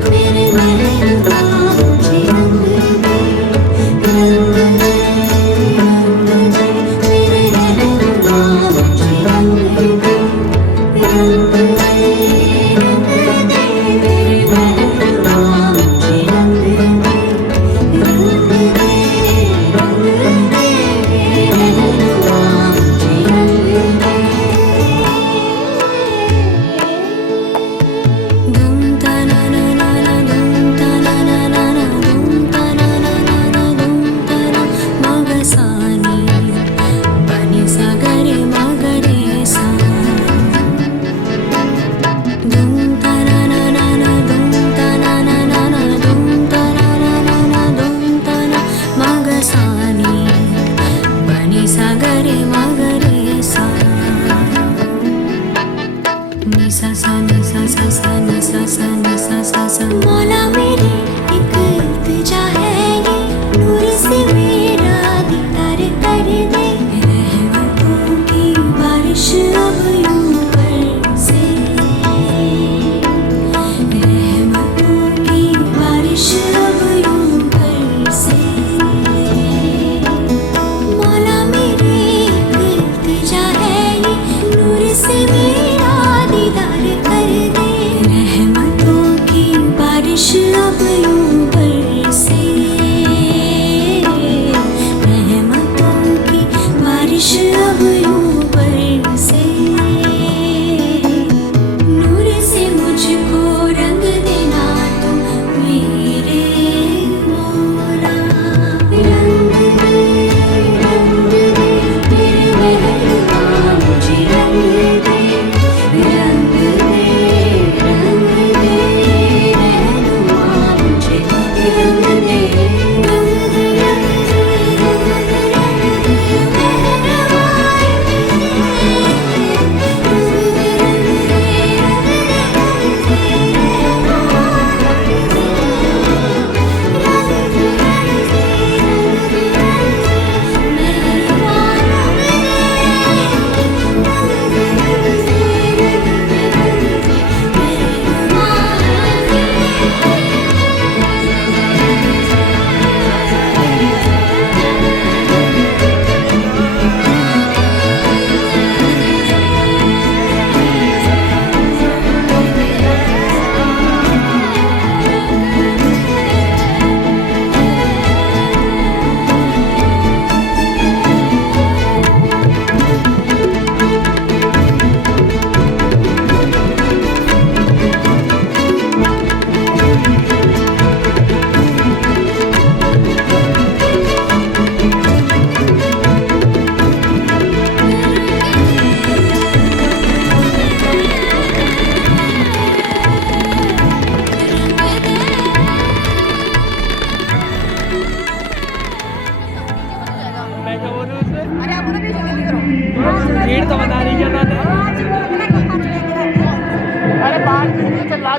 मेरे महबूबा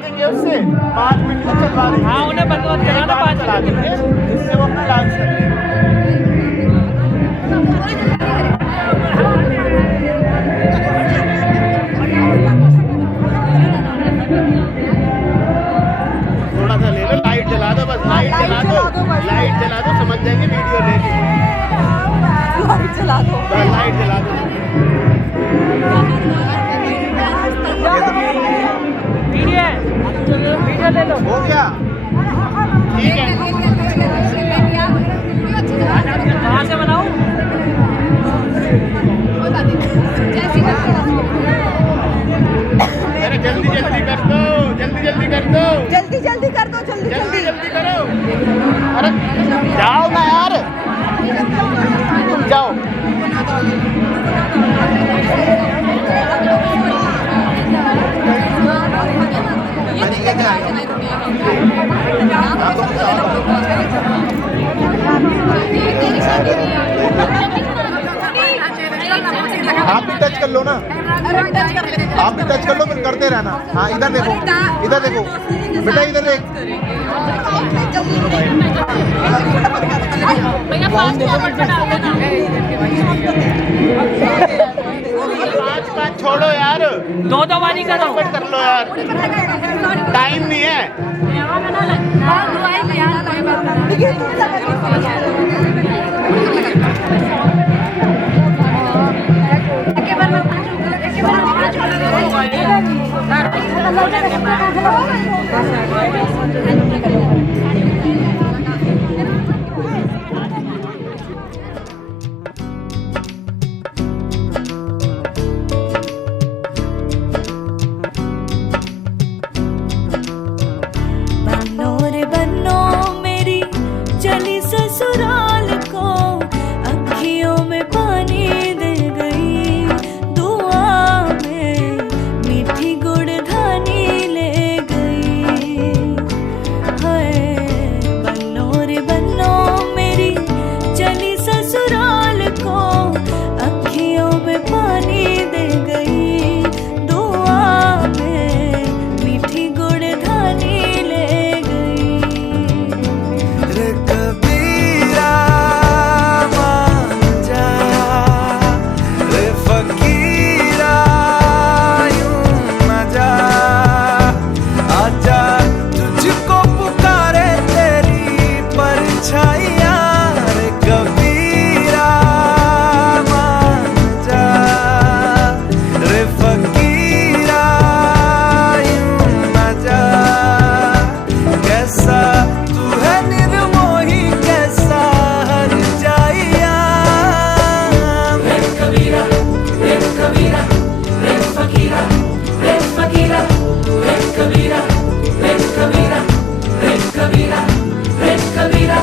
देंगे उससे 5 मिनट तक चलवा देंगे। हाँ उन्हें बंदोबस्त कराना 5 चला देंगे, जिससे वो अपना डांस कर ले। थोड़ा सा ले लो, लाइट जला दो बस, लाइट जला दो, लाइट जला दो, समझ जाएंगे वीडियो ले ली। लाइट जला दो। लाइट जला दो। वीडियो ले लो। हो गया, ठीक है। कहाँ से बनाऊँ? अरे जल्दी जल्दी कर दो, जल्दी जल्दी कर दो, जल्दी जल्दी कर दो, जल्दी जल्दी जल्दी करो। अरे जाओ ना यार, जाओ। आप भी टच कर लो ना, आप भी टच कर लो, फिर करते रहना। हाँ इधर देखो, इधर देखो बेटा, इधर देख। पाँच छोड़ो यार, 2 बारी करो। कर लो यार, टाइम नहीं है। बन्नो रे बन्नो मेरी चली ससुराल को, अखियों में पानी दे गई, दुआ में मीठी गुड़ धानी ले गई। हाय बन्नो रे बन्नो मेरी चली ससुराल को, अखियों में पानी दे गई, दुआ में मीठी गुड़ धानी ले गई। रे कबीरा मान जा, रे फकीरा यूं न जा, आजा तुझको पुकारे तेरी परछाइयाँ। रे कबीरा मान जा, रे फकीरा यूं न जा, कैसा तू है निर्मोही, कैसा हर जाइया। रे कबीरा, रे कबीरा, रे फकीरा, रे फकीरा, रे कबीरा, रे कबीरा, रे कबीरा, रे कबीरा।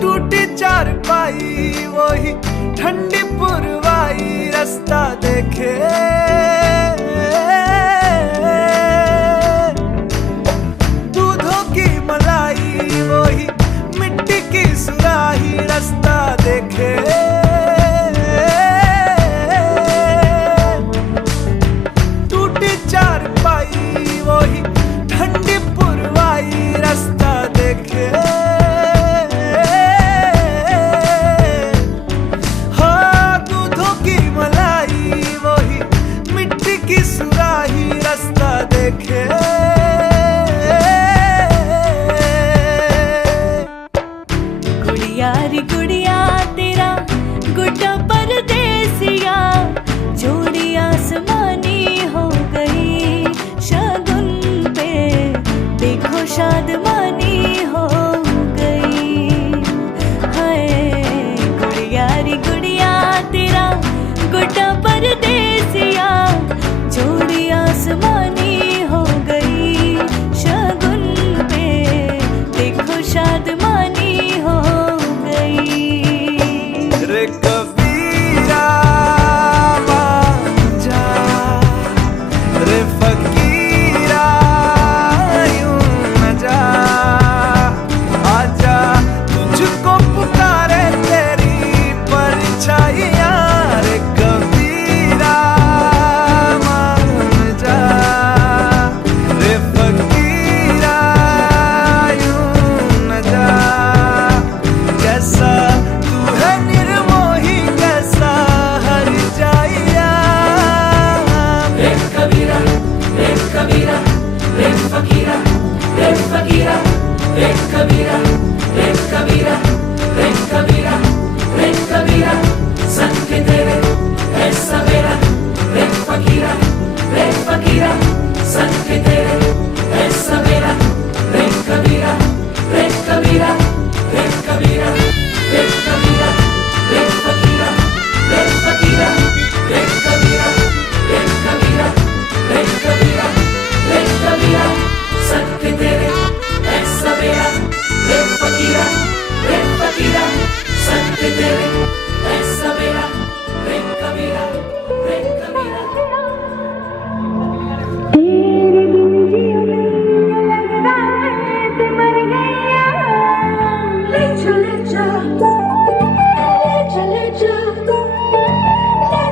टूटी चारपाई वही ठंडी पुरवाई, रास्ता देखे दूधों की मलाई, वही मिट्टी की सुराही, रास्ता देखे टूटी चारपाई वही ठंडी पुरवाई, रास्ता देखे दूधों की मलाई, वही मिट्टी की सुराही, रास्ता देखे। गुड़िया रे गुड़िया तेरा गुड्डा परदेसिया, जोड़ी आसमानी हो गई, शगुन पे देखो शादमानी हो गई। हाय गुड़िया रे गुड़िया तेरा गुड्डा परदेसिया, जोड़ी आसमानी हो गई, शगुन पे देखो शादमानी हो गई। रे कबीरा मान जा, रे फकीरा यूं न जा, आजा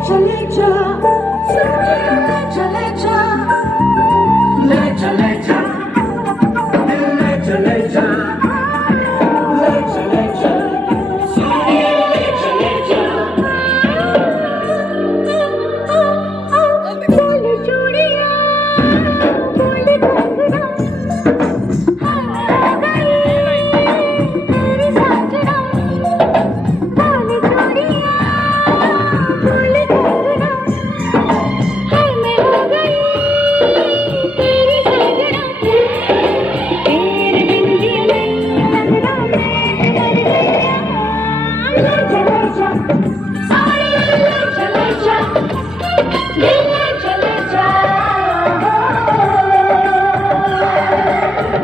चले जा ले चले जा ले चले जा ले चले जा ले चले जा सोनिया ले चले जा बोल चूड़िया बोल कंगना हार गई तेरी साजना बोल चूड़िया बोल कंगना हाय मैं हो गई तेरी साजना तेरे बिन जिया नहीं लगना मैं मर गया ले चले जा सोनिया ले चले जा ले चले जा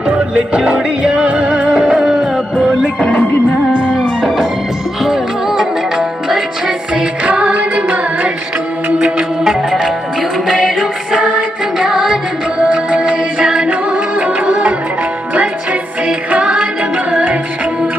बोल चूड़िया बोल कंगना बच्चे से खान मशहूर यूं में रुखसात म्यान जानो बच्चे से खान मशहूर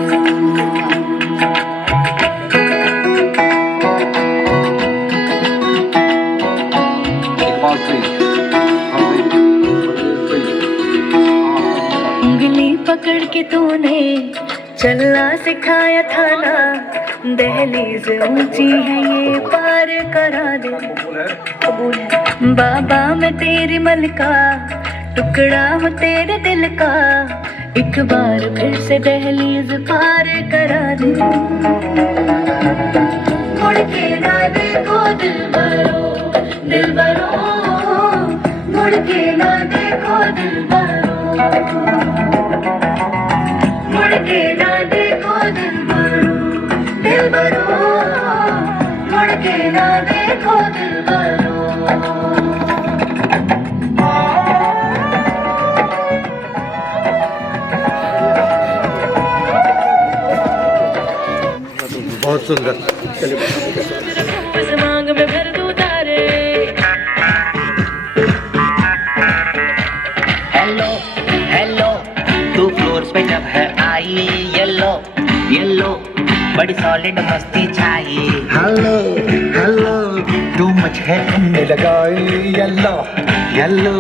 उंगली पकड़ के तूने चलना सिखाया था ना दहलीज ऊंची है ये पार करा दे कबूल है बाबा मैं तेरी मलका टुकड़ा हूँ तेरे दिल का एक बार फिर से दहलीज पार करा दे मुड़ के ना देखो दिल भरो मुड़ के ना देखो दिल मुड़ के ना देखो दिल भरो मुड़ के ना देखो दिल भरो बहुत सुंदर। उस मांग में भर दूं तारे हेलो हेलो तू फ्लोर्स पे जब है आई येलो येलो बड़ी सॉलिड मस्ती छाई हेलो हेलो तू मुझे घूमने लगाई येलो येलो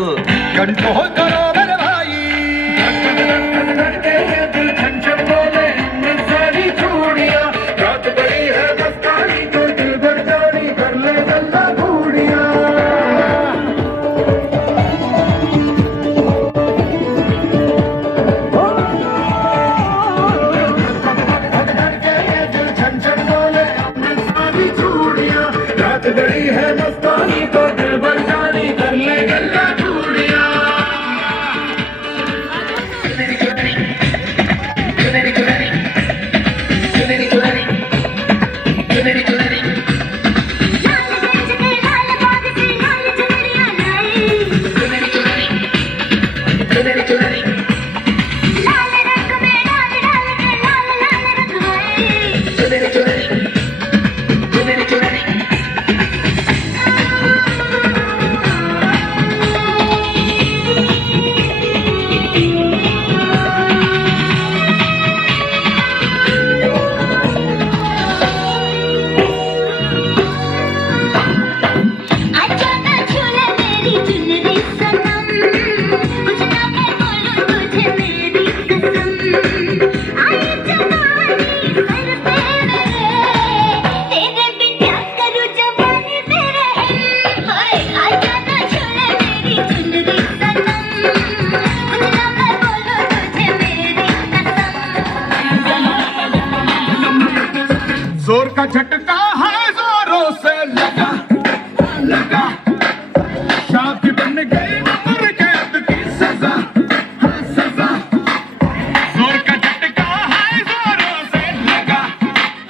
कंट्रोल करो मेरे भाई दिल छन बोले सारी चूड़ियां रात बड़ी है मस्तानी तो दिल भर जानी कर ले गल्ला बूढ़िया रात बड़ी है मस्तानी तो दिल भर जानी कर ले गल्ला चूड़िया जोर का झटका है जोरों से लगा लगा शादी बन गई उम्र कैद की सजा हाँ सजा जोर का झटका है जोरों से लगा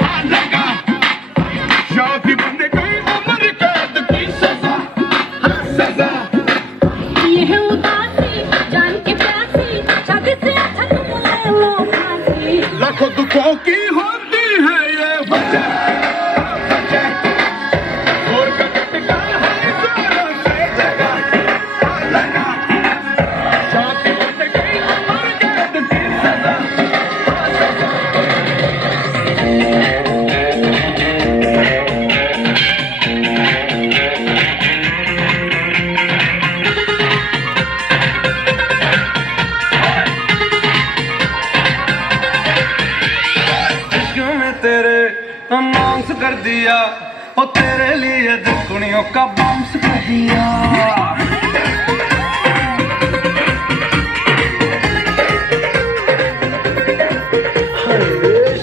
हाँ लगा शादी बन गई उम्र कैद की सजा हाँ सजा ये है उदासी जान के प्यासी शादी से अच्छा तुम ले लो फांसी लाखों दुखों की होती है ये वजह जोर का झटका है जोरों से लगा लगा शादी बन गई उम्र कैद की सजा हाँ सजा दिया, ओ तेरे लिए दुनियों का बाउंस कर दिया।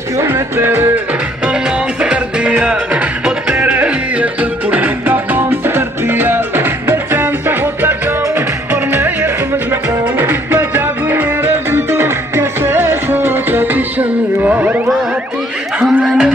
क्यों मैं तेरे अनाउंस कर दिया, ओ तेरे लिए दुनियों का बाउंस कर दिया। बेचैन सा होता जाऊं और मैं ये समझ न पाऊं, मैं जागूं मेरे दिल तो कैसे सोचा कि शनिवार रात हमने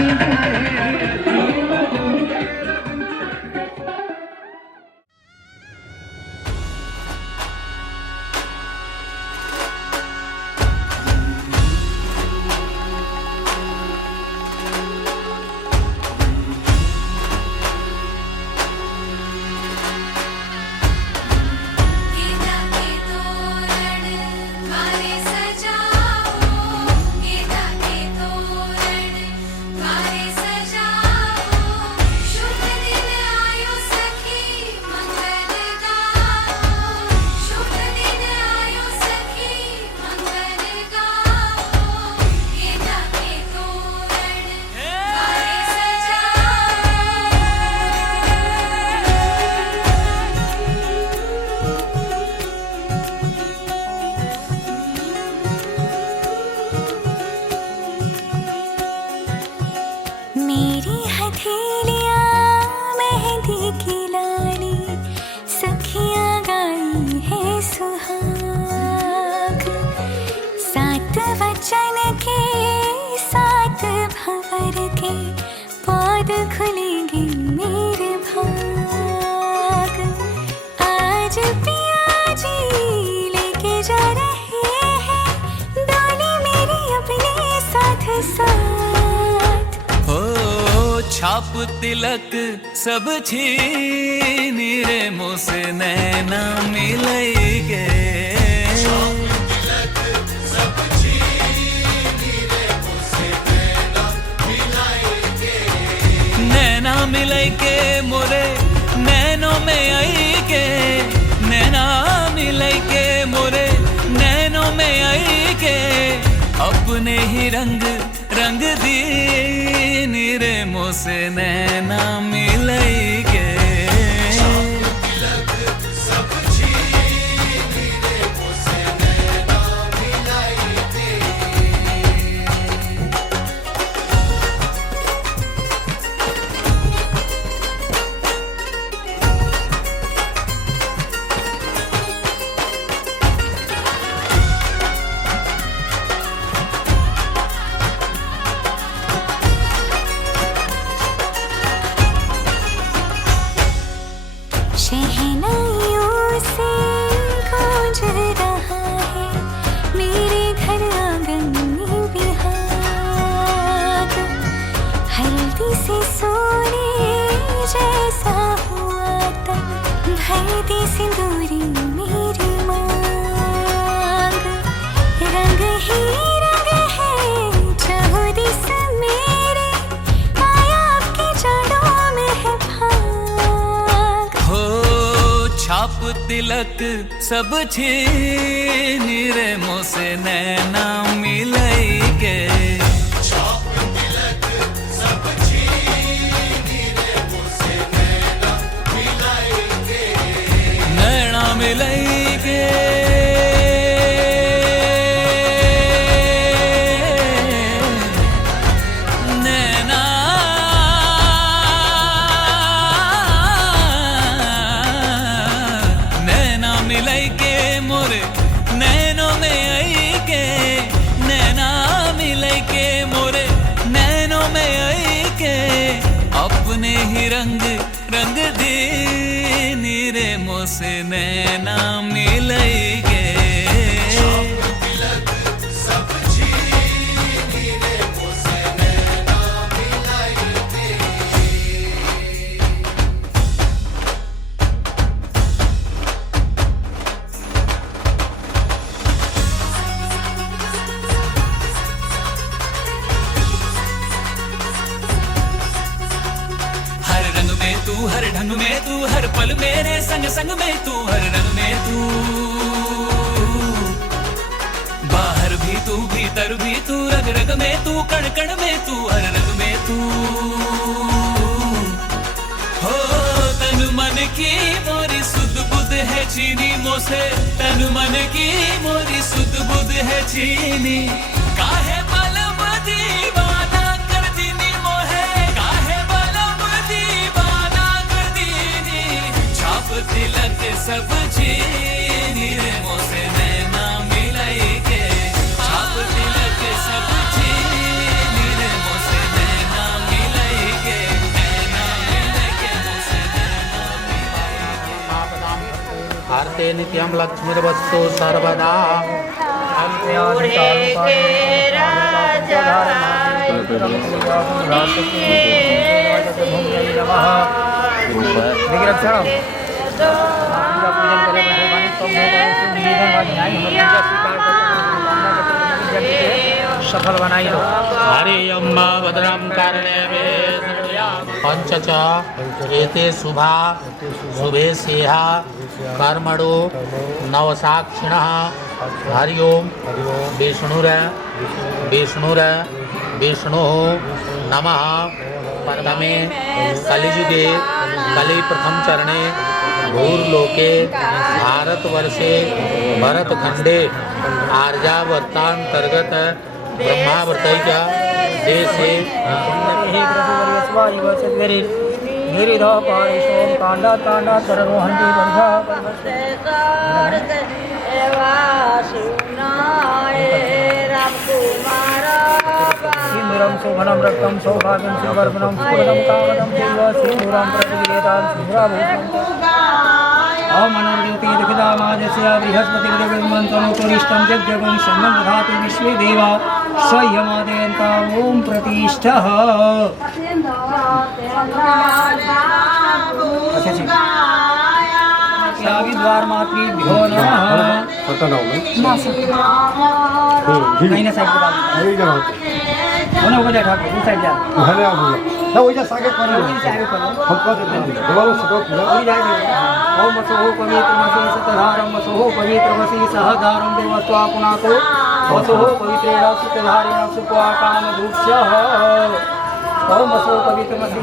गीता के तोरण द्वारे सजाओ, गीता के तोरण द्वारे सजाओ। शुभ दिन आयो सखी मंगल गाओ, शुभ दिन आयो सखी मंगल गाओ। गीता के तोरण द्वारे सजाओ। मेरी हथेलियाँ मेहंदी की लाली, सखियाँ गाई है सुहाग। सात वचन के सात भंवर के पौध खुलेंगे मेरे भाग। आज पिया जी लेके जा रहे हैं डोली मेरी अपने साथ साथ। हो छाप तिलक सब छीन रे मुँह से नैना मिलेगे। नैना मिलेगे मोरे नैनों में आई के, नैना मिलेगे मोरे नैनों में आई के। अपने ही रंग रंग दी रे मुँह से नैना मिलेगे। शहनाइयों से गूंज रहा है मेरे घर आंगन में बिहाग। हल्दी से सोने जैसा हुआ तन भर दी सिंदूरी मेरी मांग। रंग ही रंग है चाहो दिस मेरे, आया आपके चरणों में है भाग। हो छाप तिलक सब छीन रे मुँह से नैना मिलेगे। नैना मिलेगे। नैना नैना मिलेगे मोरे नैनों में आई के। नैना मिलेगे मोरे नैनों में आई के। अपने ही रंग रंग दी रे मुँह से नैना मिलेगे। हर ढंग में तू, हर पल मेरे संग संग में तू, हर रंग में तू। बाहर भी तू, भीतर भी तू, रग रग में तू, कण कण में तू, हर रग में तू। चीनी मोसे तन मन की मोरी सुध बुध है चीनी काहे बलम दीवाना कर दीनी मोहे काहे बलम दीवाना कर दीनी छाप तिलक सब चीनी रे मोसे नैना मिलाई के छाप तिलक सब चीनी रे मोसे नैना मिलाई के नैना मिलाई के मोसे नैना मिलाई के भारते नित्यं लक्ष्मीर्वस्तु सर्वदा सफल बनाई लो। हरि अम्मा भद्रम कारणे पंचच एते शुभा शुभे सेहा कर्मणो नवसाक्षिणः हरि ओम विष्णुः नमः। प्रथमे कलिजुगे कलि प्रथम चरणे भूर्लोके भारतवर्षे भरतखंडे आर्यावर्तांतर्गत ब्रह्मावर्तैक देशे सिंदूरं शोभनं रक्तं सौभाग्यं सुवर्णं स्फुरं कामदं देव सिंदूरं प्रतिगृहेतां सिंदूराभूषणं अमनोज्योति दक्षिणामाजस्य बृहस्पतिर्देवमन्त्रनोपरिष्टं यज्ञगुं शन्नं दधातु विश्वे देवा स्वयमादयन्ता ॐ प्रतिष्ठः। द्वारमातृभ्यो नमः। नहीं ना साइड को जा ठाकुर साइड जा भले आ ना वो जा सागे पर हमको देवालो सतो पूरा जाए ओम मसोहो पवित्र मसी सतधारम मसोहो पवित्र मसी सहधारम देवस्वा पुनातो मसोहो पवित्रेण सुतधारेण सुप्वा काम धूप्स्यः ओम मसोहो पवित्र मसी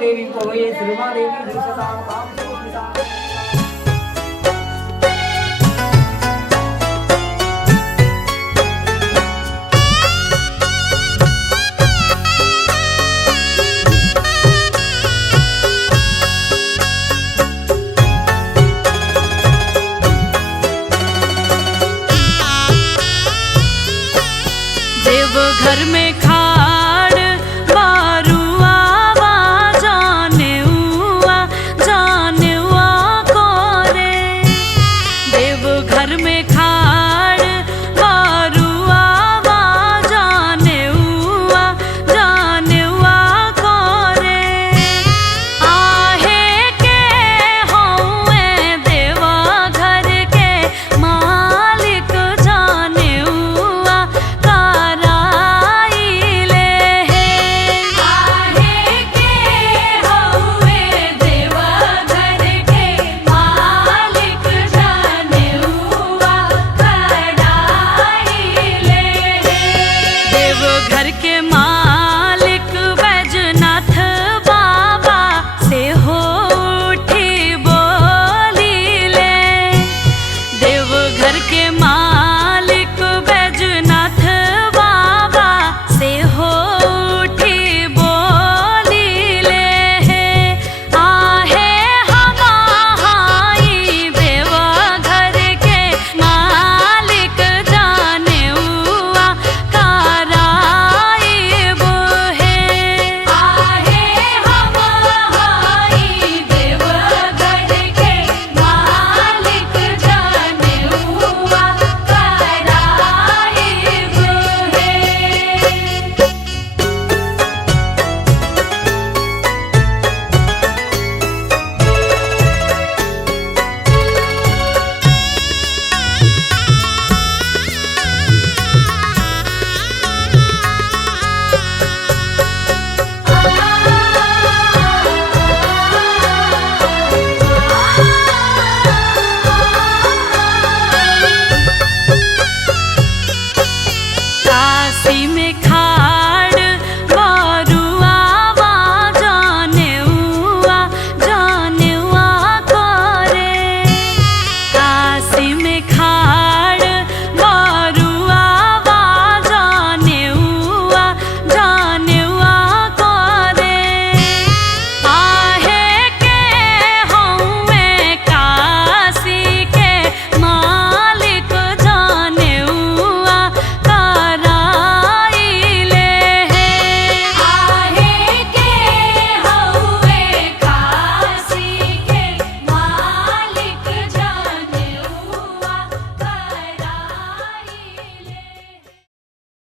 देवी पवये श्रीमा देवी सताम काम देवघर में